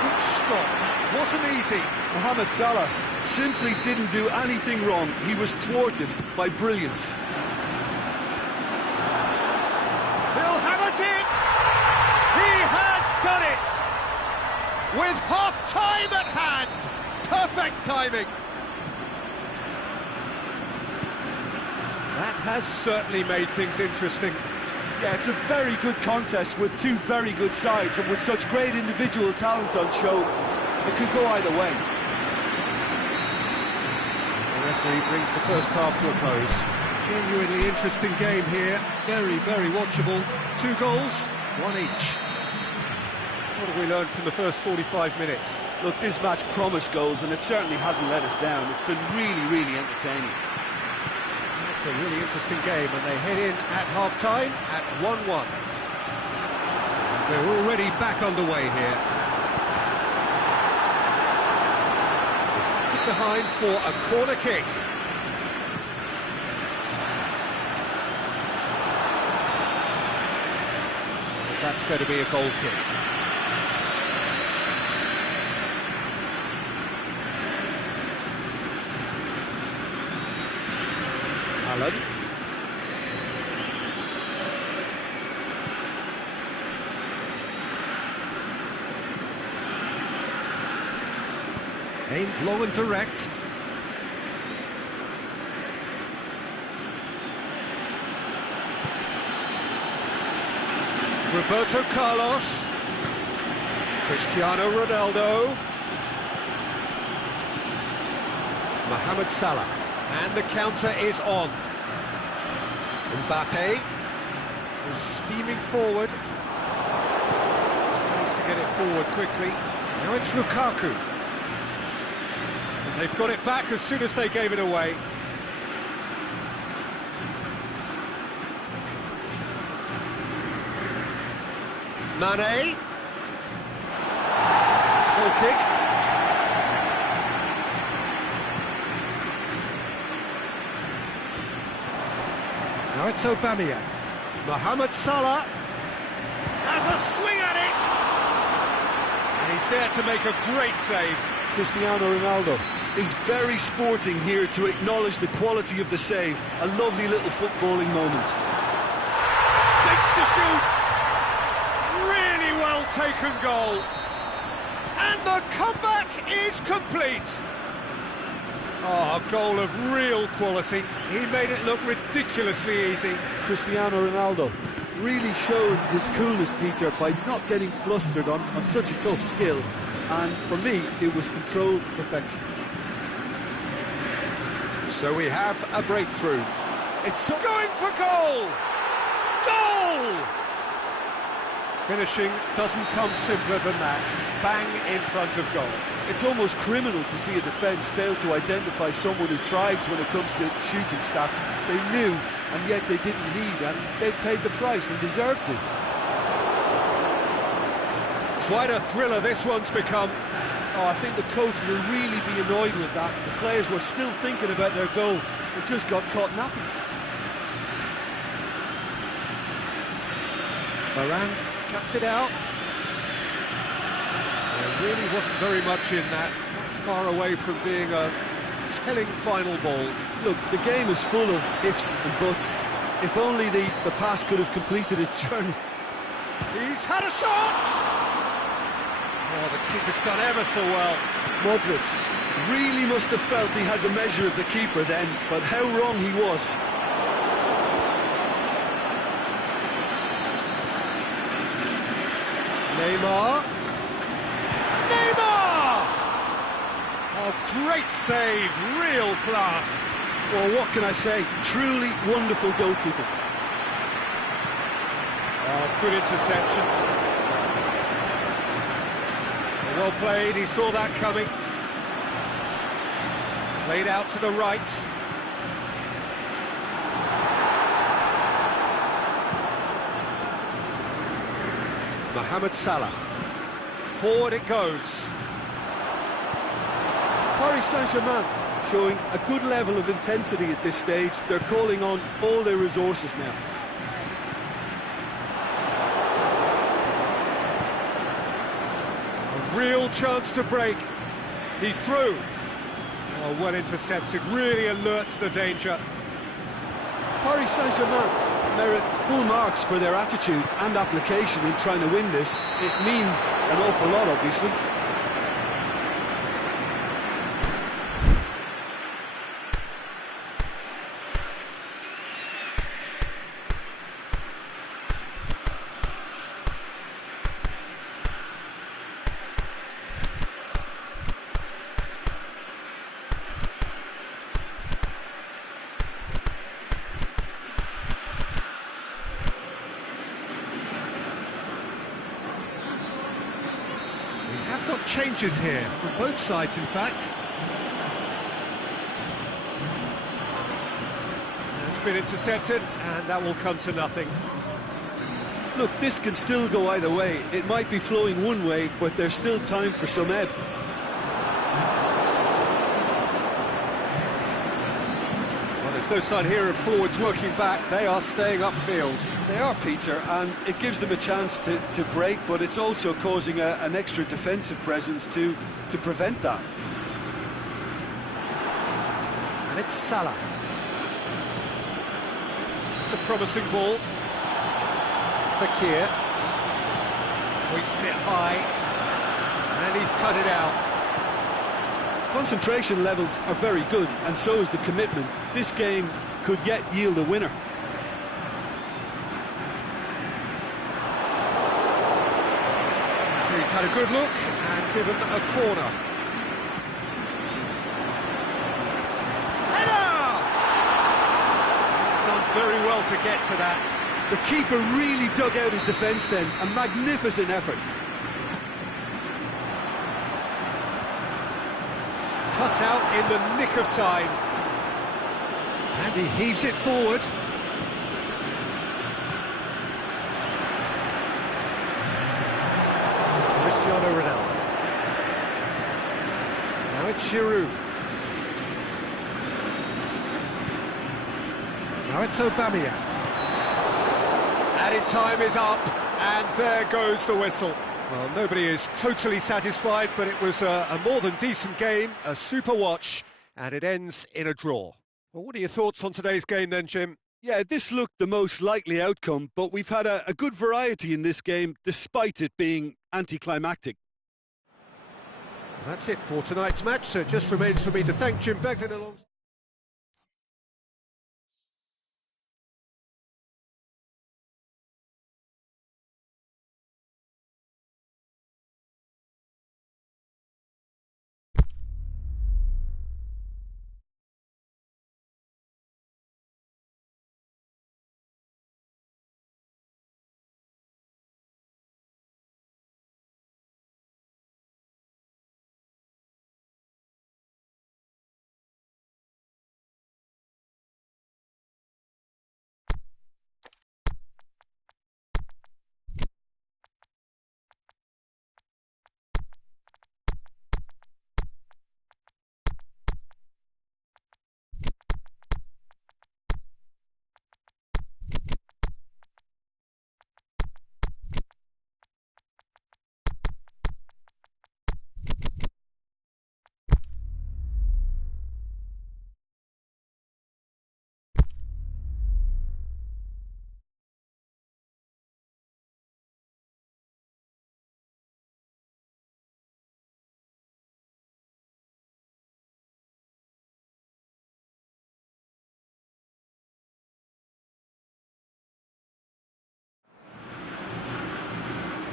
Good stop. That wasn't easy. Mohamed Salah simply didn't do anything wrong. He was thwarted by brilliance. He'll have it in! He has done it! With half-time at hand! Perfect timing! That has certainly made things interesting. Yeah, it's a very good contest with two very good sides, and with such great individual talent on show, it could go either way. The referee brings the first half to a close. Genuinely interesting game here. Very, very watchable. 2 goals, 1 each. What have we learned from the first 45 minutes? Look, this match promised goals, and it certainly hasn't let us down. It's been really, really entertaining. It's a really interesting game, and they head in at half-time at 1-1. They're already back underway here. Deflected behind for a corner kick. That's going to be a goal kick. Allen. Aimed long and direct. Roberto Carlos. Cristiano Ronaldo. Mohamed Salah. And the counter is on. Mbappe is steaming forward. Tries to get it forward quickly. Now it's Lukaku. And they've got it back as soon as they gave it away. Mane. It's a goal kick. Now it's Aubameyang. Mohamed Salah has a swing at it! And he's there to make a great save. Cristiano Ronaldo is very sporting here to acknowledge the quality of the save. A lovely little footballing moment. Shakes to shoot! Really well taken goal. And the comeback is complete. Oh, a goal of real quality. He made it look ridiculously easy. Cristiano Ronaldo really showed his coolness, Peter, by not getting flustered on such a tough skill. And for me, it was controlled perfection. So we have a breakthrough. It's going for goal! Goal! Finishing doesn't come simpler than that. Bang in front of goal. It's almost criminal to see a defence fail to identify someone who thrives when it comes to shooting stats. They knew, and yet they didn't heed, and they've paid the price and deserve to. Quite a thriller this one's become. Oh, I think the coach will really be annoyed with that. The players were still thinking about their goal and just got caught napping. Varane cuts it out. There really wasn't very much in that. Not far away from being a telling final ball. Look, the game is full of ifs and buts. If only the pass could have completed its journey. He's had a shot! Oh, the keeper's done ever so well. Modric really must have felt he had the measure of the keeper then, but how wrong he was. Neymar. Neymar! Oh, great save, real class. Well, what can I say? Truly wonderful goalkeeper. Oh, good interception. Well played, he saw that coming. Played out to the right. Mohamed Salah. Forward it goes. Paris Saint-Germain showing a good level of intensity at this stage. They're calling on all their resources now. A real chance to break. He's through. Oh, well intercepted, really alert to the danger. Paris Saint-Germain merit full marks for their attitude and application in trying to win this. It means an awful lot, obviously. Have got changes here from both sides, in fact. It's been intercepted, and that will come to nothing. Look, this can still go either way. It might be flowing one way, but there's still time for some ebb. Well, there's no sign here of forwards working back. They are staying upfield. They are, Peter, and it gives them a chance to break, but it's also causing an extra defensive presence to prevent that. And it's Salah. It's a promising ball. Fakir. Hoists it high. And he's cut it out. Concentration levels are very good, and so is the commitment. This game could yet yield a winner. He's had a good look and given a corner. Header! He's done very well to get to that. The keeper really dug out his defence then. A magnificent effort. Cut out in the nick of time. And he heaves it forward. Cristiano Ronaldo. Now it's Giroud. Now it's Aubameyang. Added time is up, and there goes the whistle. Well, nobody is totally satisfied, but it was a more than decent game, a super watch, and it ends in a draw. Well, what are your thoughts on today's game then, Jim? Yeah, this looked the most likely outcome, but we've had a good variety in this game, despite it being anticlimactic. Well, that's it for tonight's match, so it just remains for me to thank Jim Beglin along.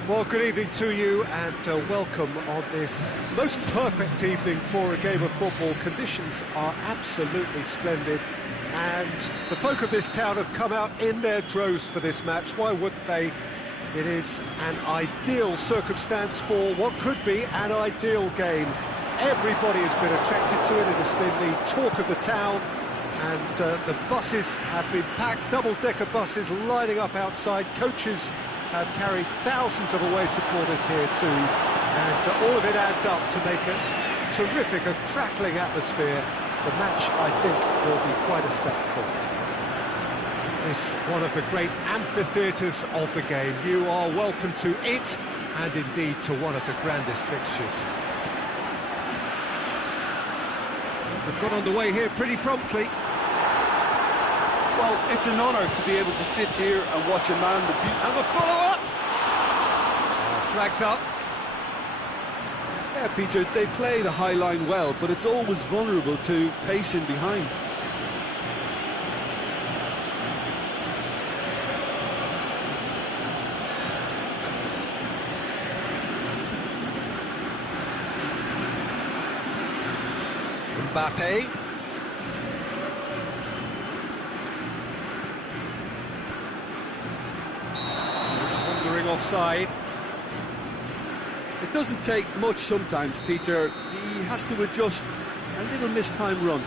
Well, good evening to you and welcome on this most perfect evening for a game of football. Conditions are absolutely splendid and the folk of this town have come out in their droves for this match. Why wouldn't they? It is an ideal circumstance for what could be an ideal game. Everybody has been attracted to it. It has been the talk of the town and the buses have been packed, double-decker buses lining up outside. Coaches have carried thousands of away supporters here too, and all of it adds up to make terrific and crackling atmosphere. The match, I think, will be quite a spectacle. This one of the great amphitheatres of the game. You are welcome to it, and indeed to one of the grandest fixtures. They've got underway here pretty promptly. Well, it's an honour to be able to sit here and watch a man... And the follow-up! Flags up. Yeah, Peter, they play the high line well, but it's always vulnerable to pace in behind. Mbappe. He's wandering offside. It doesn't take much sometimes, Peter. He has to adjust a little mistimed run.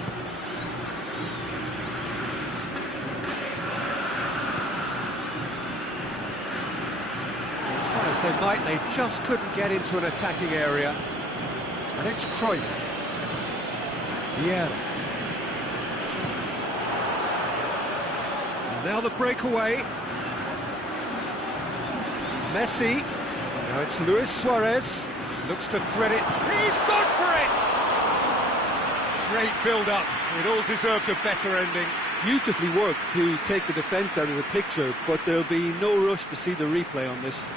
Try as they might, they just couldn't get into an attacking area. And it's Cruyff. Vieira. And now the breakaway. Messi. Now it's Luis Suarez. Looks to thread it. He's gone for it! Great build-up. It all deserved a better ending. Beautifully worked to take the defence out of the picture, but there'll be no rush to see the replay on this.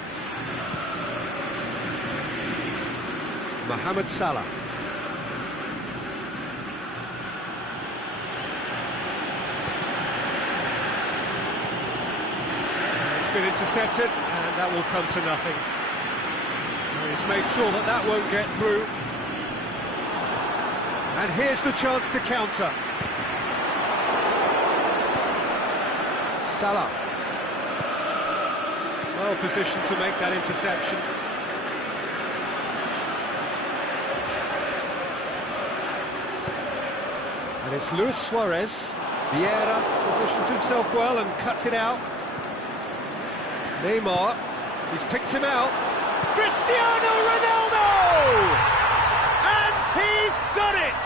Mohamed Salah. It's been intercepted, and that will come to nothing. He's made sure that that won't get through. And here's the chance to counter. Salah. Well positioned to make that interception. And it's Luis Suarez. Vieira positions himself well and cuts it out. Neymar. He's picked him out. Cristiano Ronaldo! And he's done it!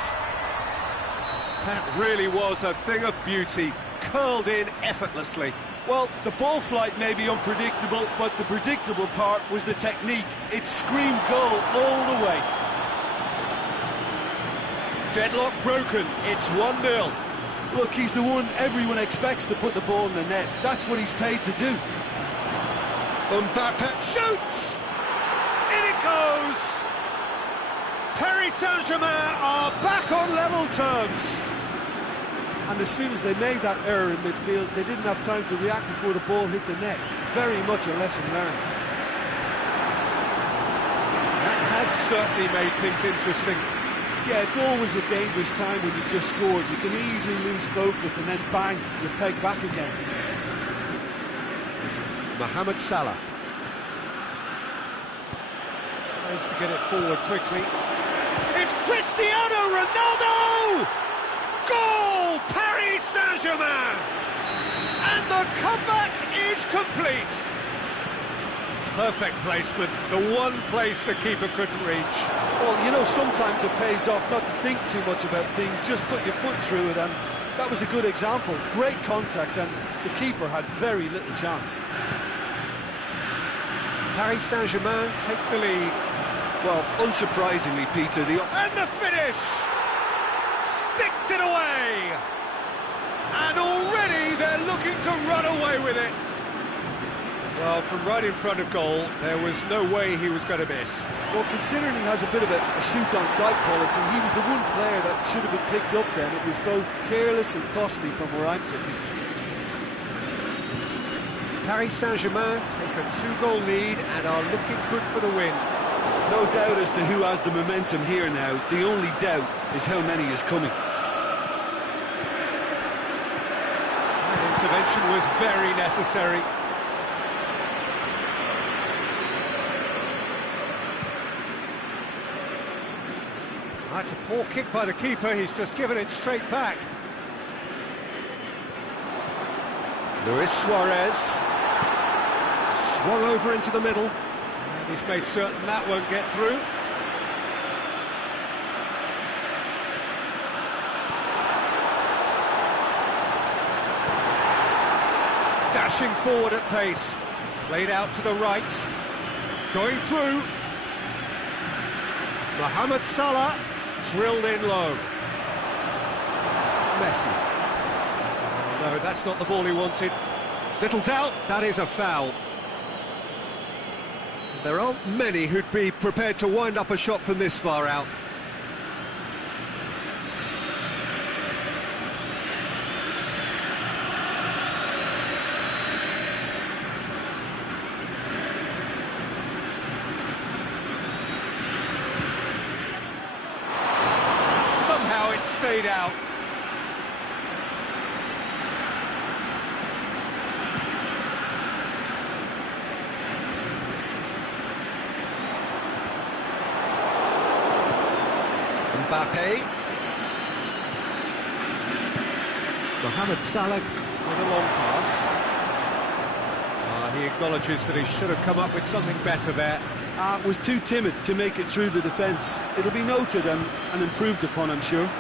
That really was a thing of beauty, curled in effortlessly. Well, the ball flight may be unpredictable, but the predictable part was the technique. It screamed goal all the way. Deadlock broken, it's 1-0. Look, he's the one everyone expects to put the ball in the net. That's what he's paid to do. Mbappe shoots! In it goes! Paris Saint-Germain are back on level terms. And as soon as they made that error in midfield, they didn't have time to react before the ball hit the net. Very much a lesson learned. That has certainly made things interesting. Yeah, it's always a dangerous time when you just scored. You can easily lose focus and then bang, you're pegged back again. Mohamed Salah. Tries to get it forward quickly. It's Cristiano Ronaldo! Goal! Paris Saint-Germain! And the comeback is complete. Perfect placement, the one place the keeper couldn't reach. Well, you know, sometimes it pays off not to think too much about things, just put your foot through it, and that was a good example. Great contact, and the keeper had very little chance. Paris Saint-Germain take the lead. Well, unsurprisingly, Peter, And the finish! Sticks it away! And already they're looking to run away with it. Well, from right in front of goal, there was no way he was going to miss. Well, considering he has a bit of a shoot-on-sight policy, he was the one player that should have been picked up then. It was both careless and costly from where I'm sitting. Paris Saint-Germain take a 2-goal lead and are looking good for the win. No doubt as to who has the momentum here now. The only doubt is how many is coming. That intervention was very necessary. That's a poor kick by the keeper, he's just given it straight back. Luis Suarez swung over into the middle, and he's made certain that won't get through. Dashing forward at pace. Played out to the right. Going through. Mohamed Salah drilled in low. Messi. No, that's not the ball he wanted. Little doubt, that is a foul. There aren't many who'd be prepared to wind up a shot from this far out. Somehow it stayed out. Mbappe. Mohamed Salah with a long pass. He acknowledges that he should have come up with something better there. Was too timid to make it through the defence. It'll be noted and improved upon, I'm sure.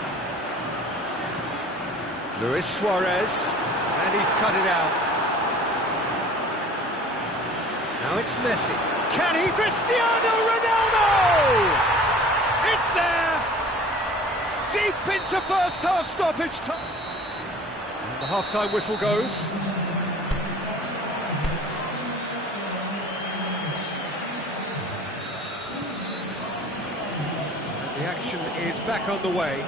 Luis Suarez, and he's cut it out. Now it's Messi. Can he? Cristiano Ronaldo! It's there! Deep into first half stoppage time. And the half-time whistle goes. And the action is back on the way.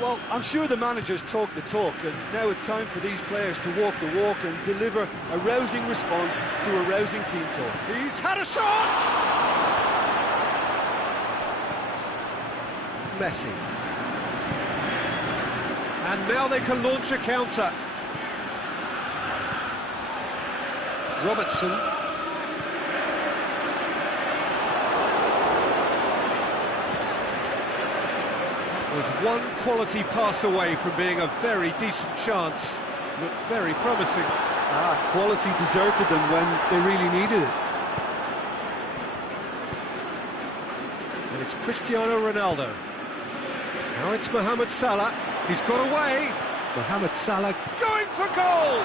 Well, I'm sure the managers talk the talk, and now it's time for these players to walk the walk and deliver a rousing response to a rousing team talk. He's had a shot! Messi. And now they can launch a counter. Robertson. That was one quality pass away from being a very decent chance. Looked very promising. Quality deserted them when they really needed it. And it's Cristiano Ronaldo. Now it's Mohamed Salah. He's got away. Mohamed Salah going for goal.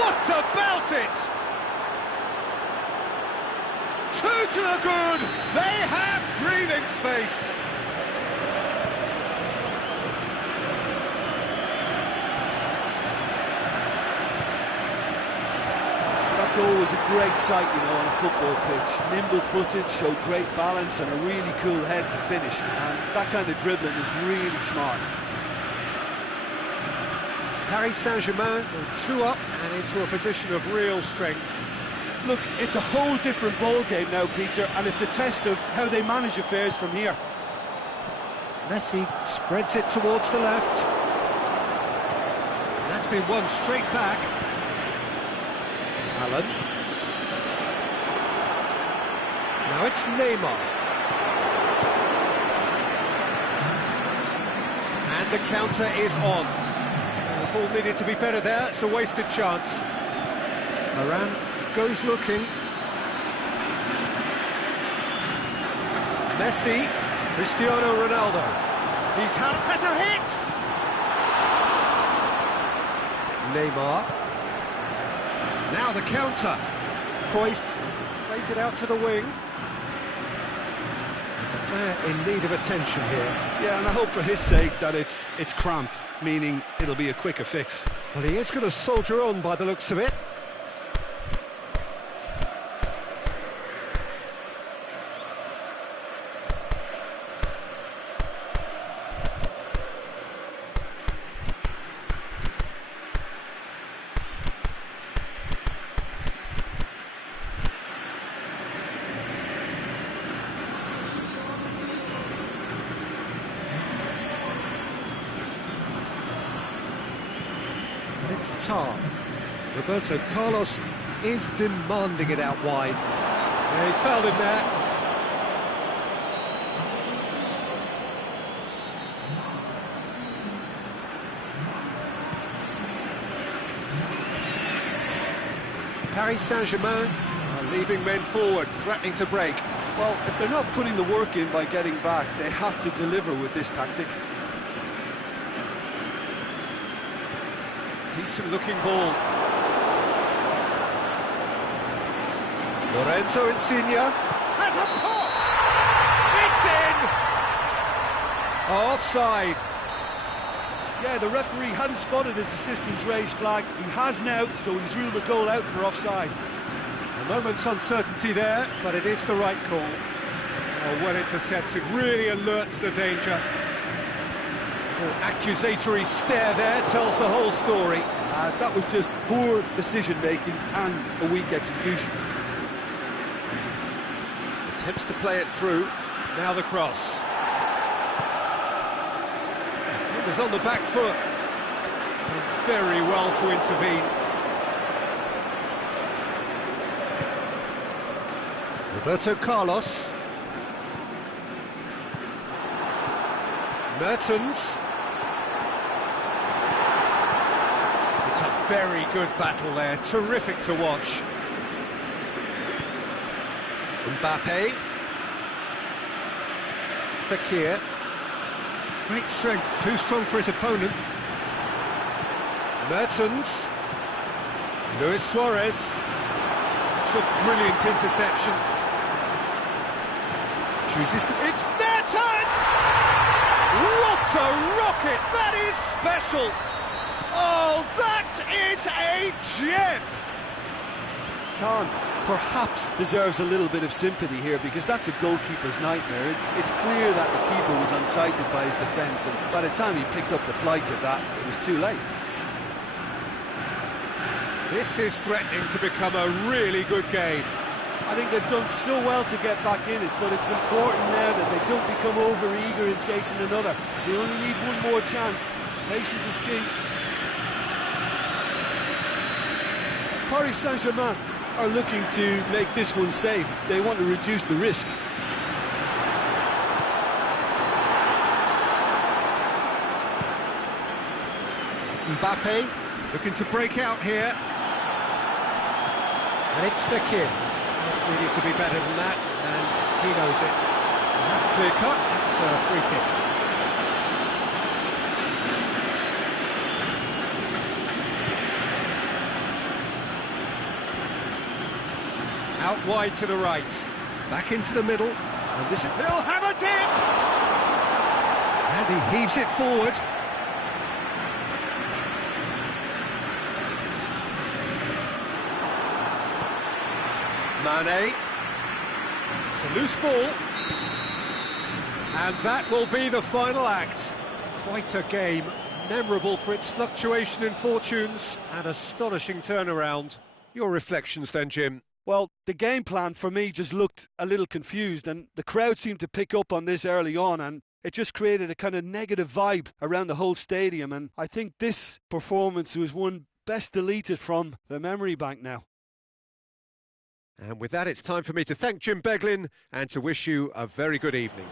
What about it? 2 to the good. They have breathing space. That's always a great sight, you know, on a football pitch. Nimble-footed, showed great balance and a really cool head to finish. And that kind of dribbling is really smart. Paris Saint-Germain are 2 up and into a position of real strength. Look, it's a whole different ball game now, Peter, and it's a test of how they manage affairs from here. Messi spreads it towards the left. And that's been won straight back. Allen. Now it's Neymar. And the counter is on. The ball needed to be better there, it's a wasted chance. Varane goes looking. Messi, Cristiano Ronaldo. Has a hit! Neymar. Now the counter. Cruyff plays it out to the wing. There's a player in need of attention here. Yeah, and I hope for his sake that it's cramped, meaning it'll be a quicker fix. Well, he is going to soldier on by the looks of it. It's Tar. Roberto Carlos is demanding it out wide. Yeah, he's fouled him there. Paris Saint-Germain are leaving men forward, threatening to break. Well, if they're not putting the work in by getting back, they have to deliver with this tactic. Decent looking ball. Lorenzo Insigne has a pop! It's in! Offside. Yeah, the referee hadn't spotted his assistant's raised flag. He has now, so he's ruled the goal out for offside. A moment's uncertainty there, but it is the right call. Oh, well intercepted, really alert to the danger. The accusatory stare there tells the whole story. That was just poor decision-making and a weak execution. Attempts to play it through. Now the cross. Defenders on the back foot. Done very well to intervene. Roberto Carlos. Mertens. It's a very good battle there, terrific to watch. Mbappe. Fekir. Great strength, too strong for his opponent. Mertens. Luis Suarez. It's a brilliant interception. Chooses to... It's Mertens! What a rocket! That is special! Oh, that is a gem! Khan perhaps deserves a little bit of sympathy here, because that's a goalkeeper's nightmare. It's clear that the keeper was unsighted by his defence, and by the time he picked up the flight of that, it was too late. This is threatening to become a really good game. I think they've done so well to get back in it, but it's important now that they don't become over-eager in chasing another. They only need one more chance. Patience is key. Paris Saint-Germain are looking to make this one safe. They want to reduce the risk. Mbappe looking to break out here. And it's Fekir. Just needed to be better than that, and he knows it. And that's clear cut, it's a free kick. Out wide to the right, back into the middle, and this he'll have a dip! And he heaves it forward. Mane. It's a loose ball. And that will be the final act. Quite a game, memorable for its fluctuation in fortunes and astonishing turnaround. Your reflections then, Jim? Well, the game plan for me just looked a little confused, and the crowd seemed to pick up on this early on, and it just created a kind of negative vibe around the whole stadium, and I think this performance was one best deleted from the memory bank now. And with that, it's time for me to thank Jim Beglin and to wish you a very good evening.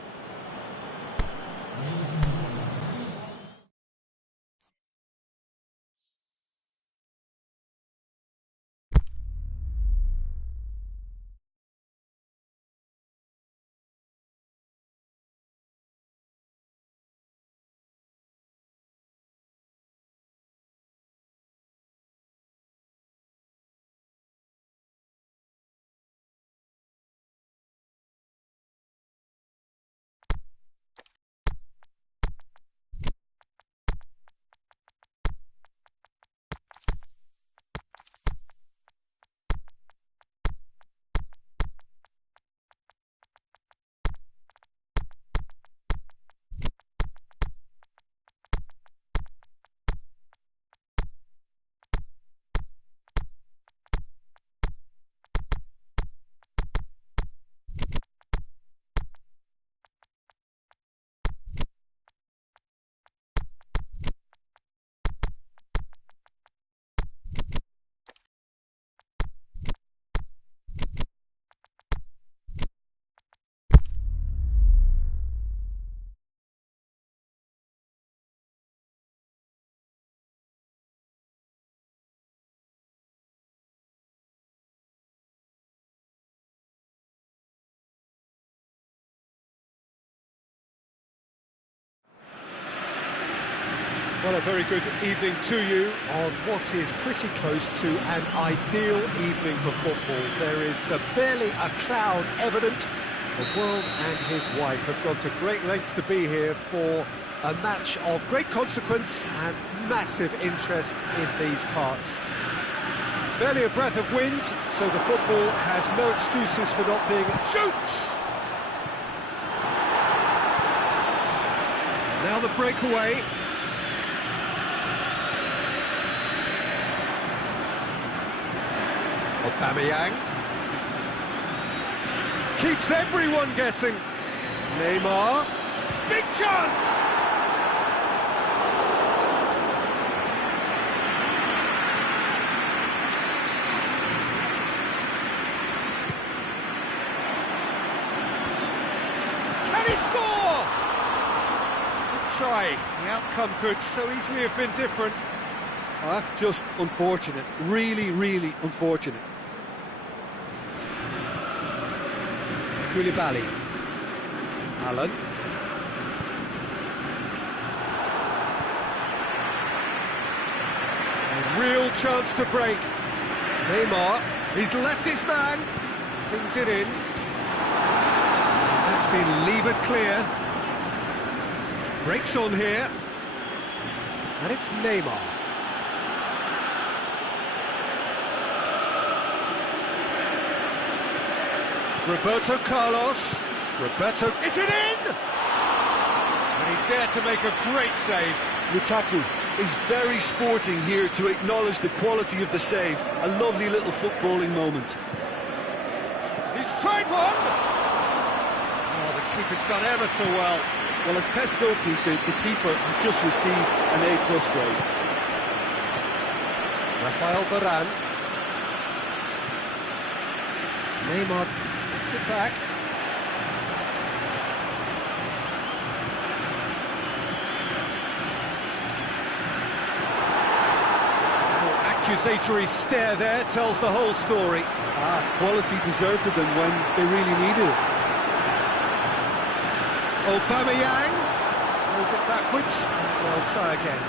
Well, a very good evening to you on what is pretty close to an ideal evening for football. There is barely a cloud evident. The world and his wife have gone to great lengths to be here for a match of great consequence and massive interest in these parts. Barely a breath of wind, so the football has no excuses for not being... Shoots! Now the breakaway. Aubameyang keeps everyone guessing. Neymar, big chance! Can he score? Good try. The outcome could so easily have been different. Oh, that's just unfortunate. Really, really unfortunate. Koulibaly. Allen. A real chance to break. Neymar. He's left his man. Tings it in. That's been levered clear. Breaks on here. And it's Neymar. Roberto Carlos. Roberto, is it in? And he's there to make a great save. Lukaku is very sporting here to acknowledge the quality of the save. A lovely little footballing moment. He's tried one! Oh, the keeper's done ever so well. Well, as tests go, Peter, the keeper has just received an A+ grade. Rafael Varane. Neymar gets it back. Accusatory stare there tells the whole story. Quality deserted them when they really needed it. Aubameyang goes it backwards. They'll try again.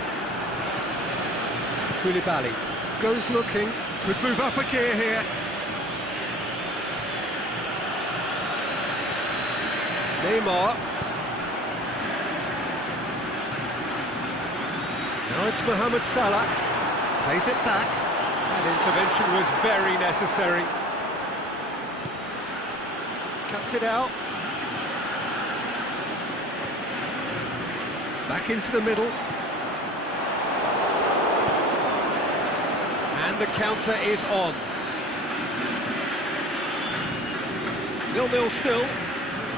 Koulibaly goes looking, could move up a gear here. Neymar. Now it's Mohamed Salah. Plays it back. That intervention was very necessary. Cuts it out. Back into the middle. And the counter is on. 0-0 still.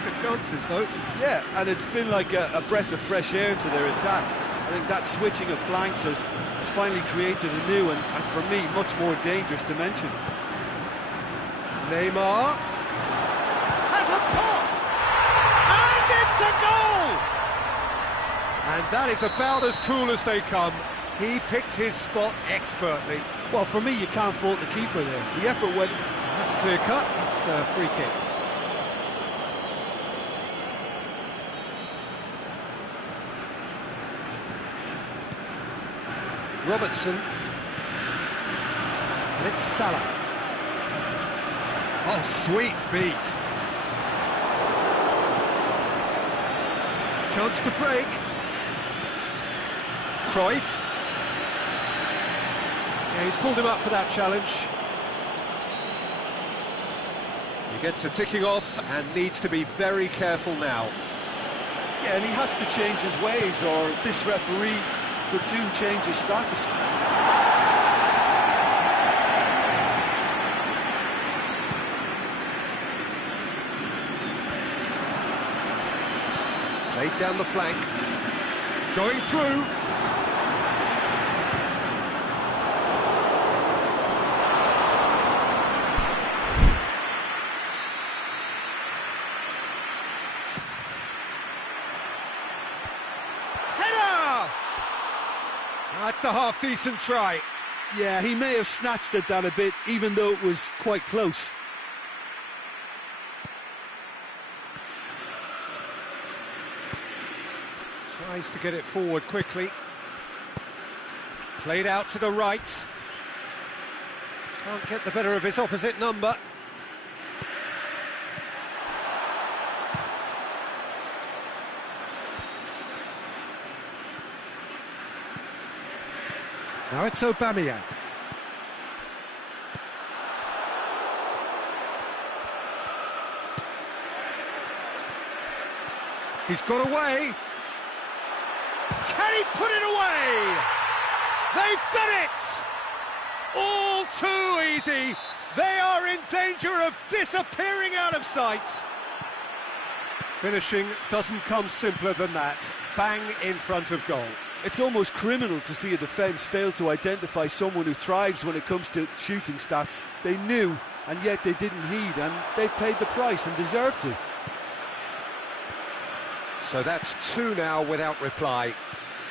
Good chances though. Yeah, and it's been like a breath of fresh air to their attack. I think that switching of flanks has finally created a new and for me, much more dangerous dimension. Neymar has a pop! And it's a goal! And that is about as cool as they come. He picked his spot expertly. Well, for me, you can't fault the keeper there. The effort went... That's clear cut. It's a free kick. Robertson. And it's Salah. Oh, sweet feet. Chance to break. Cruyff. Yeah, he's pulled him up for that challenge. He gets a ticking off and needs to be very careful now. Yeah, and he has to change his ways or this referee could soon change his status. Played down the flank. Going through. Header! That's a half-decent try. Yeah, he may have snatched at that a bit, even though it was quite close. Tries to get it forward quickly. Played out to the right. Can't get the better of his opposite number. Now it's Aubameyang. He's got away. Can he put it away? They've done it! All too easy. They are in danger of disappearing out of sight. Finishing doesn't come simpler than that. Bang in front of goal. It's almost criminal to see a defence fail to identify someone who thrives when it comes to shooting stats. They knew, and yet they didn't heed, and they've paid the price and deserve to. So that's two now without reply.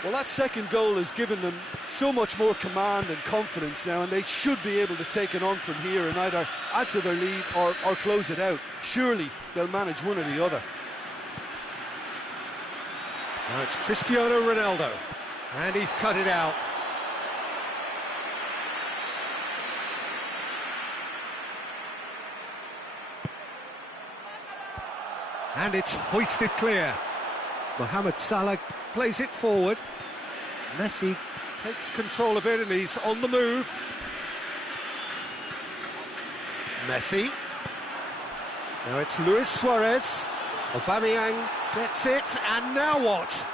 Well, that second goal has given them so much more command and confidence now, and they should be able to take it on from here and either add to their lead or close it out. Surely they'll manage one or the other. Now it's Cristiano Ronaldo, and he's cut it out. And it's hoisted clear. Mohamed Salah plays it forward. Messi takes control of it and he's on the move. Messi. Now it's Luis Suarez. Aubameyang gets it, and now what?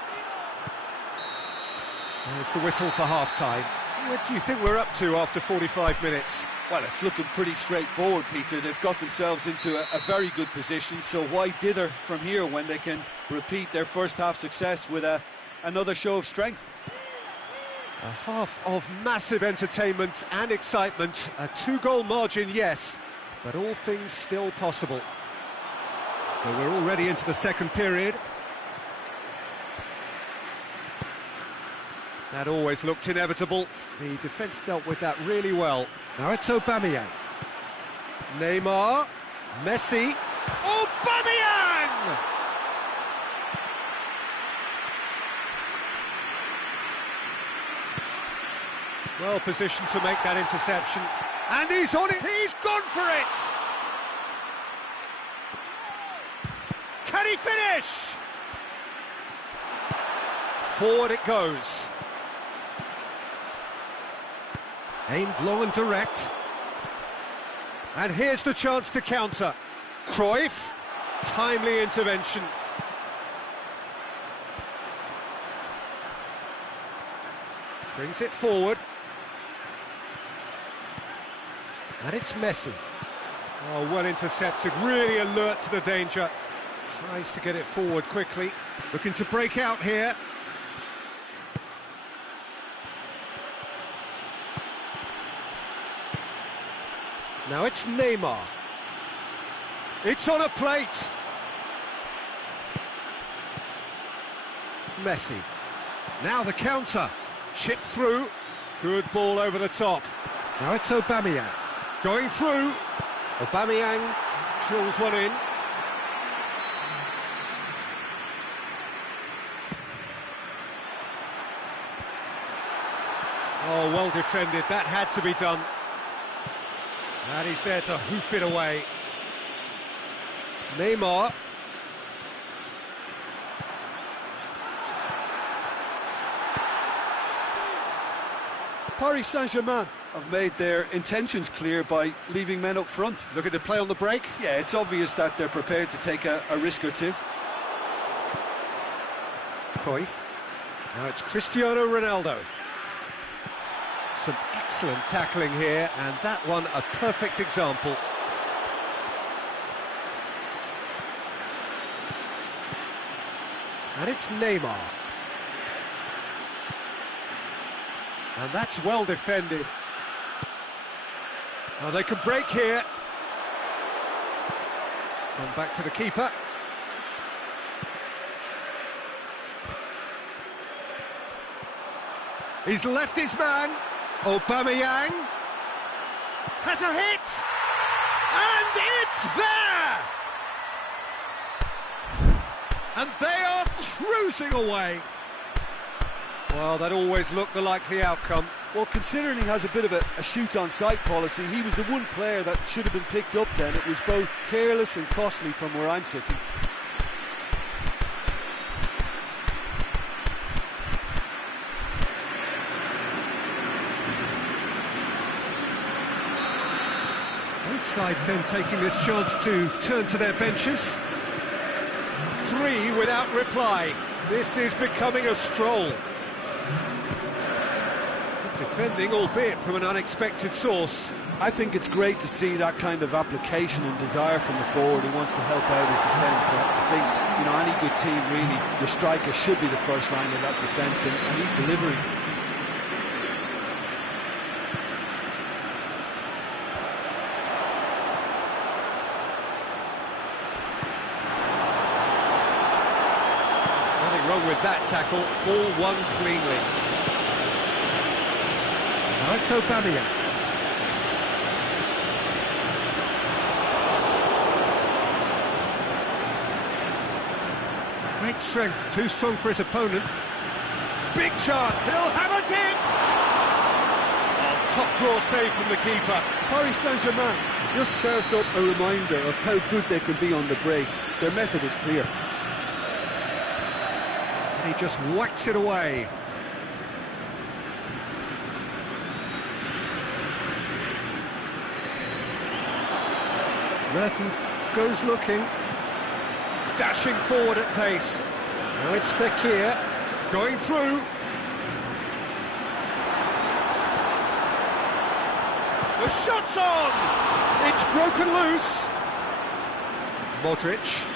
There's the whistle for half-time. What do you think we're up to after 45 minutes? Well, it's looking pretty straightforward, Peter. They've got themselves into a very good position, so why dither from here when they can repeat their first-half success with another show of strength? A half of massive entertainment and excitement. A two-goal margin, yes, but all things still possible. So we're already into the second period. That always looked inevitable. The defence dealt with that really well. Now it's Aubameyang. Neymar. Messi. Aubameyang! Well positioned to make that interception. And he's on it. He's gone for it! Can he finish? Forward it goes. Aimed long and direct. And here's the chance to counter. Cruyff, timely intervention. Brings it forward. And it's Messi. Oh, well intercepted, really alert to the danger. Tries to get it forward quickly. Looking to break out here. Now it's Neymar. It's on a plate. Messi. Now the counter. Chip through. Good ball over the top. Now it's Aubameyang. Going through. Aubameyang drills one in. Oh, well defended. That had to be done. And he's there to hoof it away. Neymar. Paris Saint-Germain have made their intentions clear by leaving men up front. Looking to play on the break. Yeah, it's obvious that they're prepared to take a risk or two. Cruyff. Now it's Cristiano Ronaldo. Some excellent tackling here, and that one a perfect example. And it's Neymar. And that's well defended. Now they can break here. Gone back to the keeper. He's left his man. Aubameyang has a hit, and it's there! And they are cruising away. Well, that always looked the likely outcome. Well, considering he has a bit of a shoot-on-sight policy, he was the one player that should have been picked up then. It was both careless and costly from where I'm sitting. Both sides then taking this chance to turn to their benches. 3 without reply. This is becoming a stroll. Good defending, albeit from an unexpected source. I think it's great to see that kind of application and desire from the forward who wants to help out his defence. I think, you know, any good team, really, your striker should be the first line of that defence, and he's delivering. Wrong with that tackle, ball won cleanly. Now it's Aubameyang. Great strength, too strong for his opponent. Big chance, he'll have it in! Oh, top draw save from the keeper. Paris Saint-Germain just served up a reminder of how good they can be on the break. Their method is clear. And he just whacks it away. Mertens goes looking, dashing forward at pace. Now it's Fekir going through. The shot's on! It's broken loose. Modric.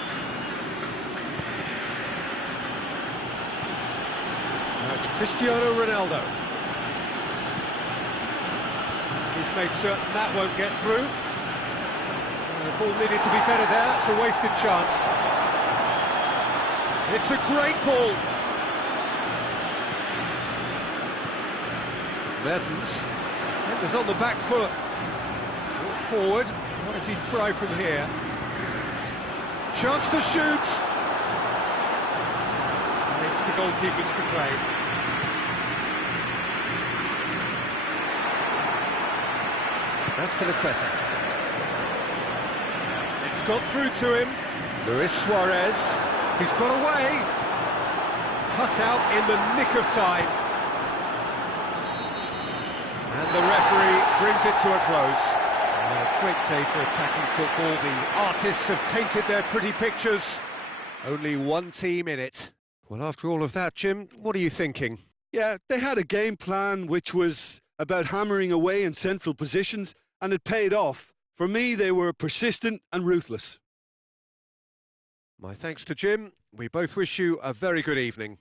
Now it's Cristiano Ronaldo. He's made certain that won't get through. The ball needed to be better there, it's a wasted chance. It's a great ball. Mertens, defenders on the back foot. Brought forward, what does he try from here? Chance to shoot. And it's the goalkeepers to play. That's Pinaqueta. It's got through to him. Luis Suarez. He's got away. Cut out in the nick of time. And the referee brings it to a close. A great day for attacking football. The artists have painted their pretty pictures. Only one team in it. Well, after all of that, Jim, what are you thinking? Yeah, they had a game plan which was about hammering away in central positions, and it paid off. For me, they were persistent and ruthless. My thanks to Jim. We both wish you a very good evening.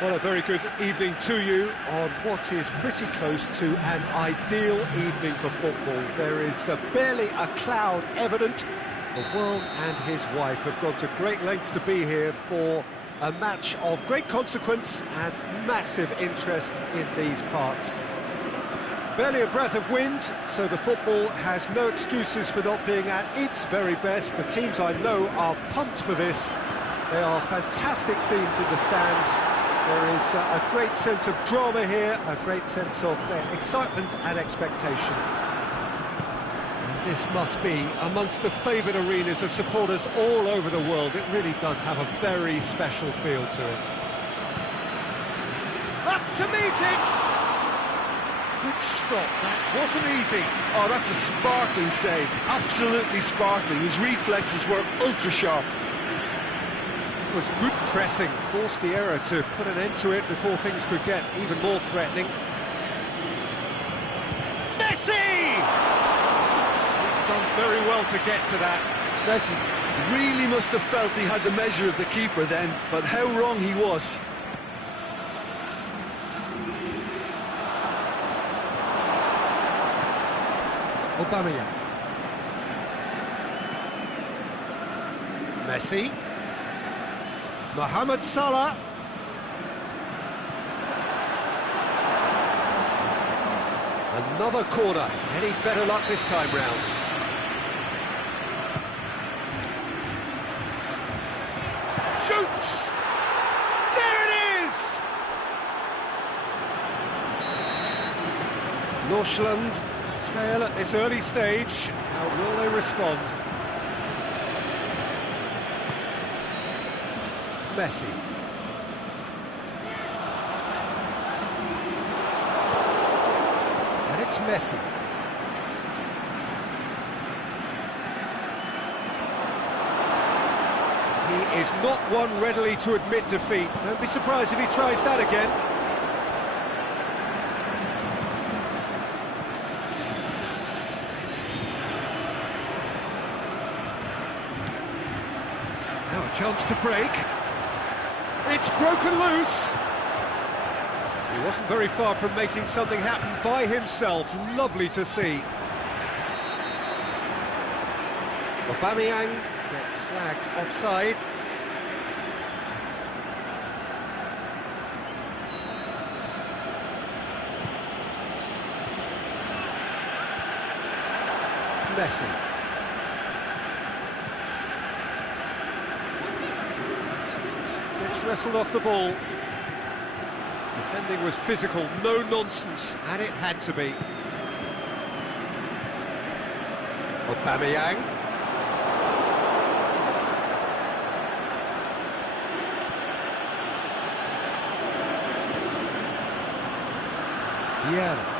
Well, a very good evening to you on what is pretty close to an ideal evening for football. There is barely a cloud evident. The world and his wife have gone to great lengths to be here for a match of great consequence and massive interest in these parts. Barely a breath of wind, so the football has no excuses for not being at its very best. The teams I know are pumped for this. They are fantastic scenes in the stands. There is a great sense of drama here, a great sense of excitement and expectation. And this must be amongst the favoured arenas of supporters all over the world. It really does have a very special feel to it. Up to meet it! Good stop, that wasn't easy. Oh, that's a sparkling save, absolutely sparkling. His reflexes were ultra-sharp. It was good pressing, forced the error to put an end to it before things could get even more threatening. Messi! He's done very well to get to that. Messi really must have felt he had the measure of the keeper then, but how wrong he was. Aubameyang. Messi. Mohamed Salah. Another corner. Any better luck this time round? Shoots! There it is! Northland trail at this early stage. How will they respond? Messi. And it's Messi. He is not one readily to admit defeat. Don't be surprised if he tries that again. Now a chance to break. It's broken loose. He wasn't very far from making something happen by himself. Lovely to see. Aubameyang gets flagged offside. Messi. Wrestled off the ball. Defending was physical, no nonsense, and it had to be. Aubameyang. Yeah.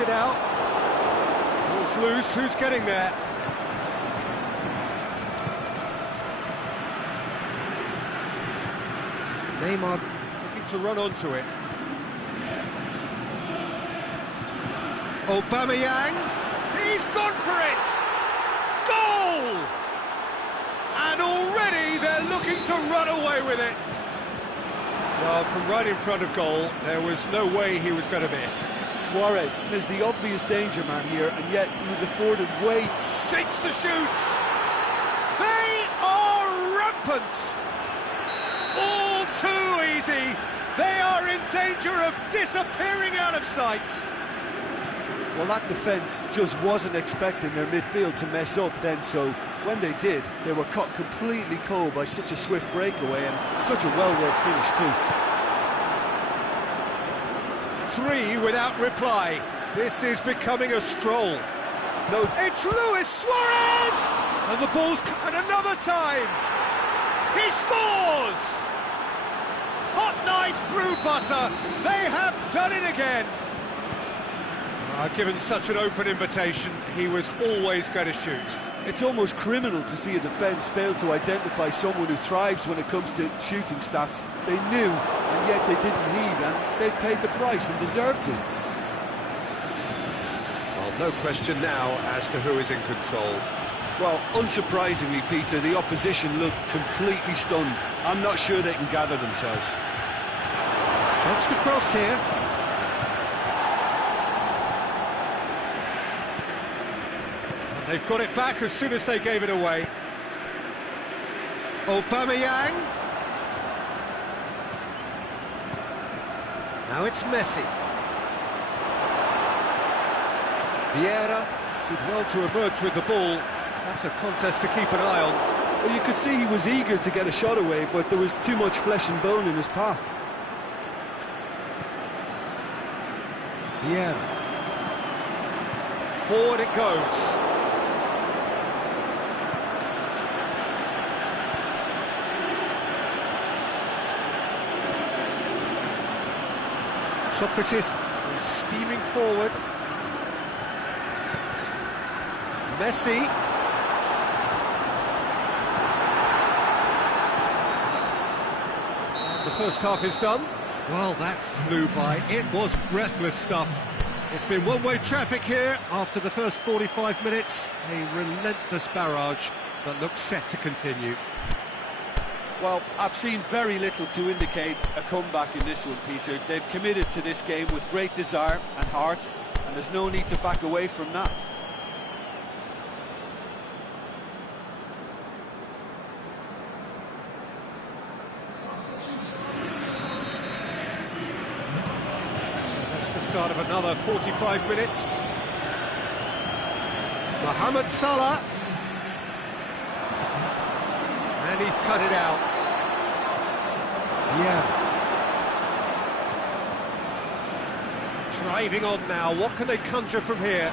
It out. Ball's loose. Who's getting there? Neymar looking to run onto it. Aubameyang. He's gone for it. Goal! And already they're looking to run away with it. Well, from right in front of goal, there was no way he was going to miss. Suarez is the obvious danger man here, and yet he was afforded weight. Shakes the shoots! They are rampant! All too easy! They are in danger of disappearing out of sight! Well, that defence just wasn't expecting their midfield to mess up then, so when they did, they were caught completely cold by such a swift breakaway and such a well-worked finish too. 3 without reply. This is becoming a stroll. No, it's Luis Suarez! And the ball's... and another time! He scores! Hot knife through butter. They have done it again. Given such an open invitation, he was always going to shoot. It's almost criminal to see a defence fail to identify someone who thrives when it comes to shooting stats. They knew, and yet they didn't heed, and they've paid the price and deserved to. Well, Well, no question now as to who is in control. Well, unsurprisingly, Peter, the opposition look completely stunned. I'm not sure they can gather themselves. Chance to cross here. And they've got it back as soon as they gave it away. Aubameyang. Now it's Messi. Vieira did well to emerge with the ball. That's a contest to keep an eye on. Well, you could see he was eager to get a shot away, but there was too much flesh and bone in his path. Vieira. Forward it goes. Socrates is steaming forward. Messi. And the first half is done. Well, that flew by. It was breathless stuff. It's been one-way traffic here after the first 45 minutes. A relentless barrage that looks set to continue. Well, I've seen very little to indicate a comeback in this one, Peter. They've committed to this game with great desire and heart, and there's no need to back away from that. That's the start of another 45 minutes. Mohamed Salah. And he's cut it out. Yeah. Driving on now. What can they conjure from here?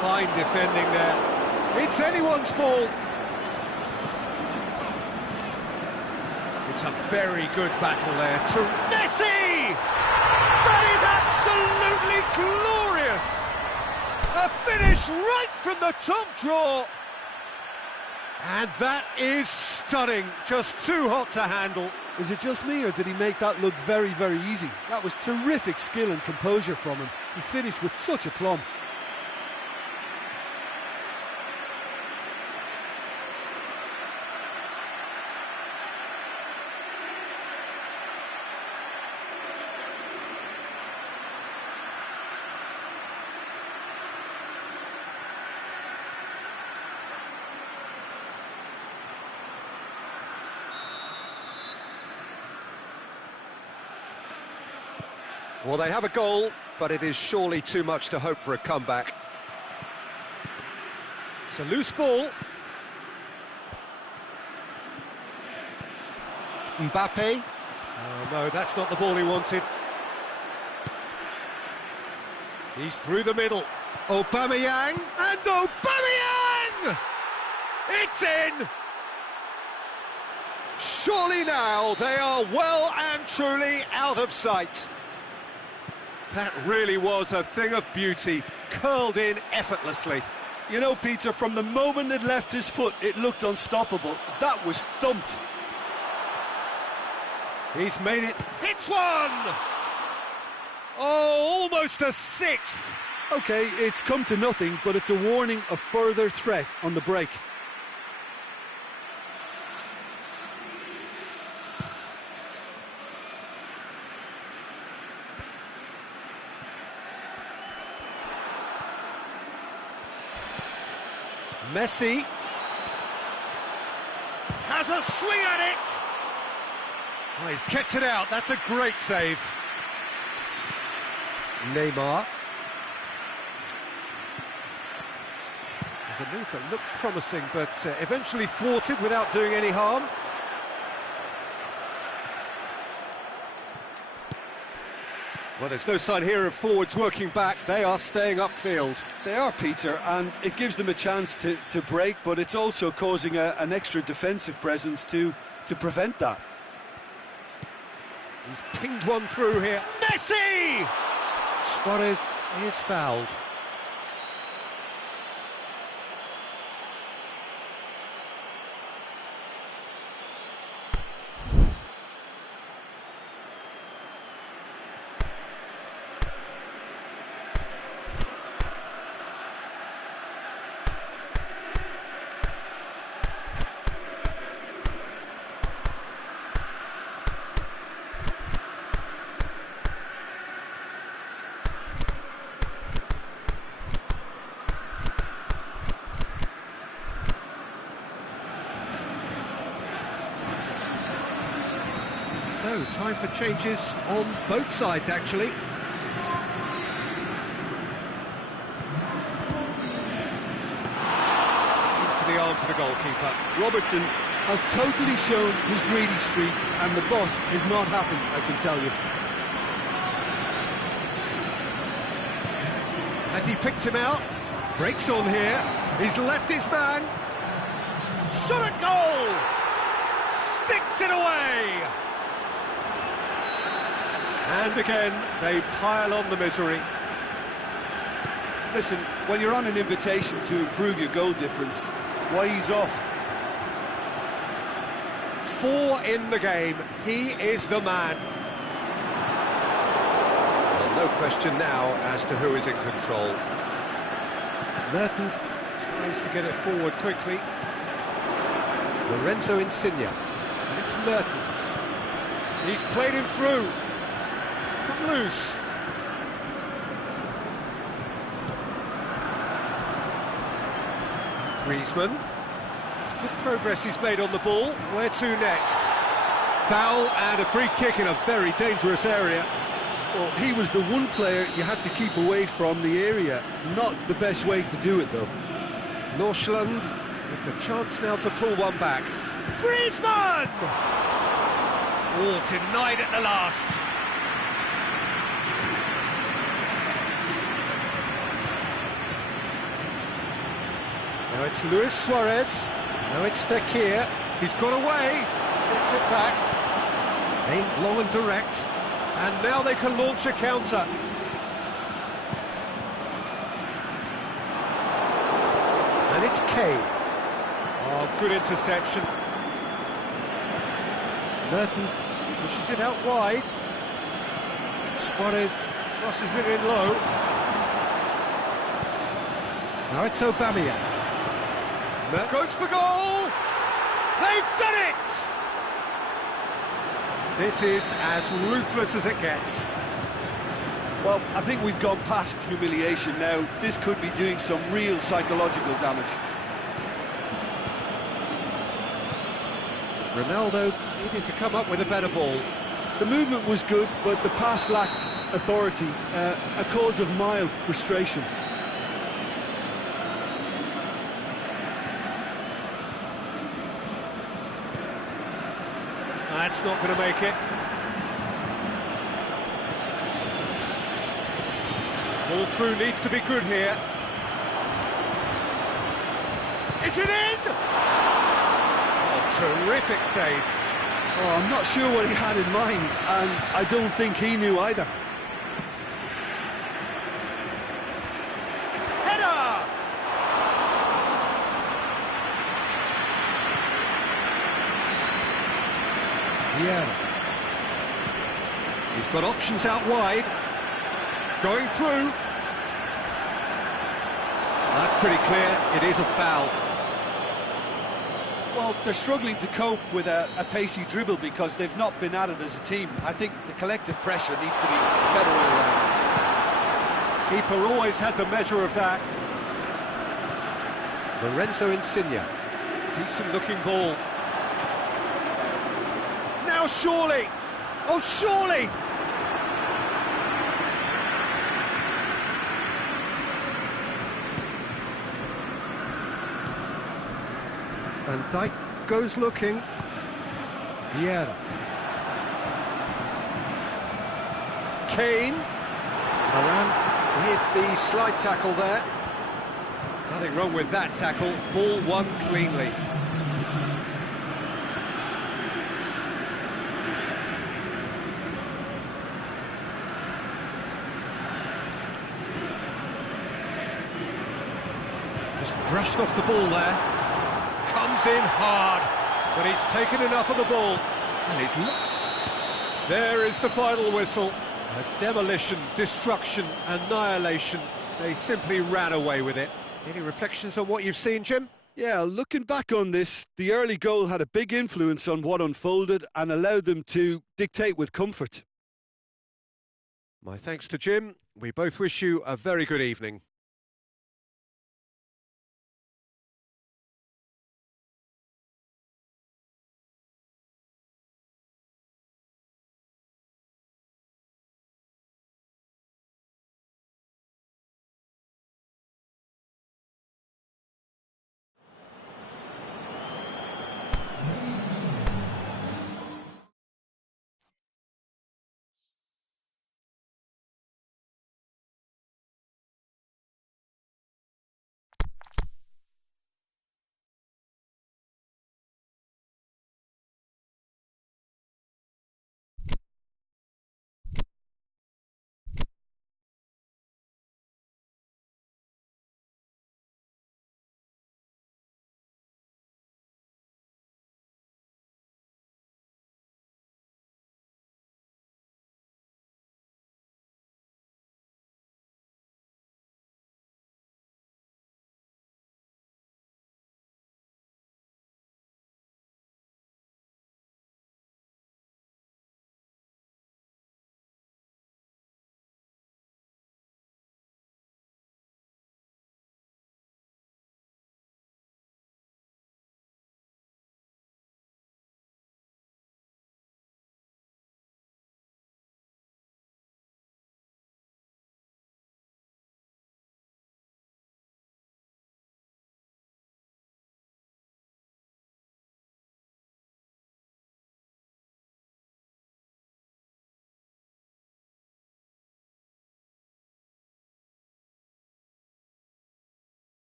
Fine defending there. It's anyone's ball. It's a very good battle there. To Messi! That is absolutely glorious! A finish right from the top draw. And that is stunning, just too hot to handle. Is it just me, or did he make that look very, very easy? That was terrific skill and composure from him. He finished with such aplomb. Well, they have a goal, but it is surely too much to hope for a comeback. It's a loose ball. Mbappe. Oh, no, that's not the ball he wanted. He's through the middle. Aubameyang, and Aubameyang! It's in! Surely now they are well and truly out of sight. That really was a thing of beauty, curled in effortlessly. You know, Peter, from the moment it left his foot, it looked unstoppable. That was thumped. He's made it. Hits one! Oh, almost a sixth. OK, it's come to nothing, but it's a warning of further threat on the break. Messi has a swing at it. Oh, he's kept it out. That's a great save. Neymar. There's a move that looked promising, but eventually thwarted without doing any harm. Well, there's no sign here of forwards working back. They are staying upfield. They are, Peter, and it gives them a chance to break, but it's also causing an extra defensive presence to prevent that. He's pinged one through here. Messi! Suarez is fouled. No, time for changes on both sides, actually. Into the arms of the goalkeeper. Robertson has totally shown his greedy streak, and the boss is not happy, I can tell you. Has he picked him out? Breaks on here. He's left his man. Shot at goal! Sticks it away! And again, they pile on the misery. Listen, when you're on an invitation to improve your goal difference, why ease off? 4 in the game. He is the man. Well, no question now as to who is in control. Mertens tries to get it forward quickly. Lorenzo Insigne. And it's Mertens. He's played him through. He's come loose. Griezmann. That's good progress he's made on the ball. Where to next? Foul and a free kick in a very dangerous area. Well, he was the one player you had to keep away from the area. Not the best way to do it, though. Northland with the chance now to pull one back. Griezmann! Oh, denied at the last. Now it's Luis Suarez. Now it's Fekir. He's got away. Gets it back. Aimed long and direct. And now they can launch a counter. And it's Kane. Oh, good interception. Mertens pushes it out wide. Suarez crosses it in low. Now it's Aubameyang. Goes for goal! They've done it! This is as ruthless as it gets. Well, I think we've gone past humiliation now. This could be doing some real psychological damage. Ronaldo needed to come up with a better ball. The movement was good, but the pass lacked authority, a cause of mild frustration. That's not going to make it. Ball through needs to be good here. Is it in? Oh, terrific save. Oh, I'm not sure what he had in mind, and I don't think he knew either. Header! Yeah. He's got options out wide. Going through. That's pretty clear. It is a foul. Well, they're struggling to cope with a pacey dribble because they've not been at it as a team. I think the collective pressure needs to be better all around. Keeper always had the measure of that. Lorenzo Insigne. Decent looking ball. Now surely! Oh, surely! Van Dijk goes looking. Vieira. Kane. Varane hit the slide tackle there. Nothing wrong with that tackle. Ball won cleanly. Just brushed off the ball there. Comes in hard, but he's taken enough of the ball. And he's... There is the final whistle. A demolition, destruction, annihilation. They simply ran away with it. Any reflections on what you've seen, Jim? Yeah, looking back on this, the early goal had a big influence on what unfolded and allowed them to dictate with comfort. My thanks to Jim. We both wish you a very good evening.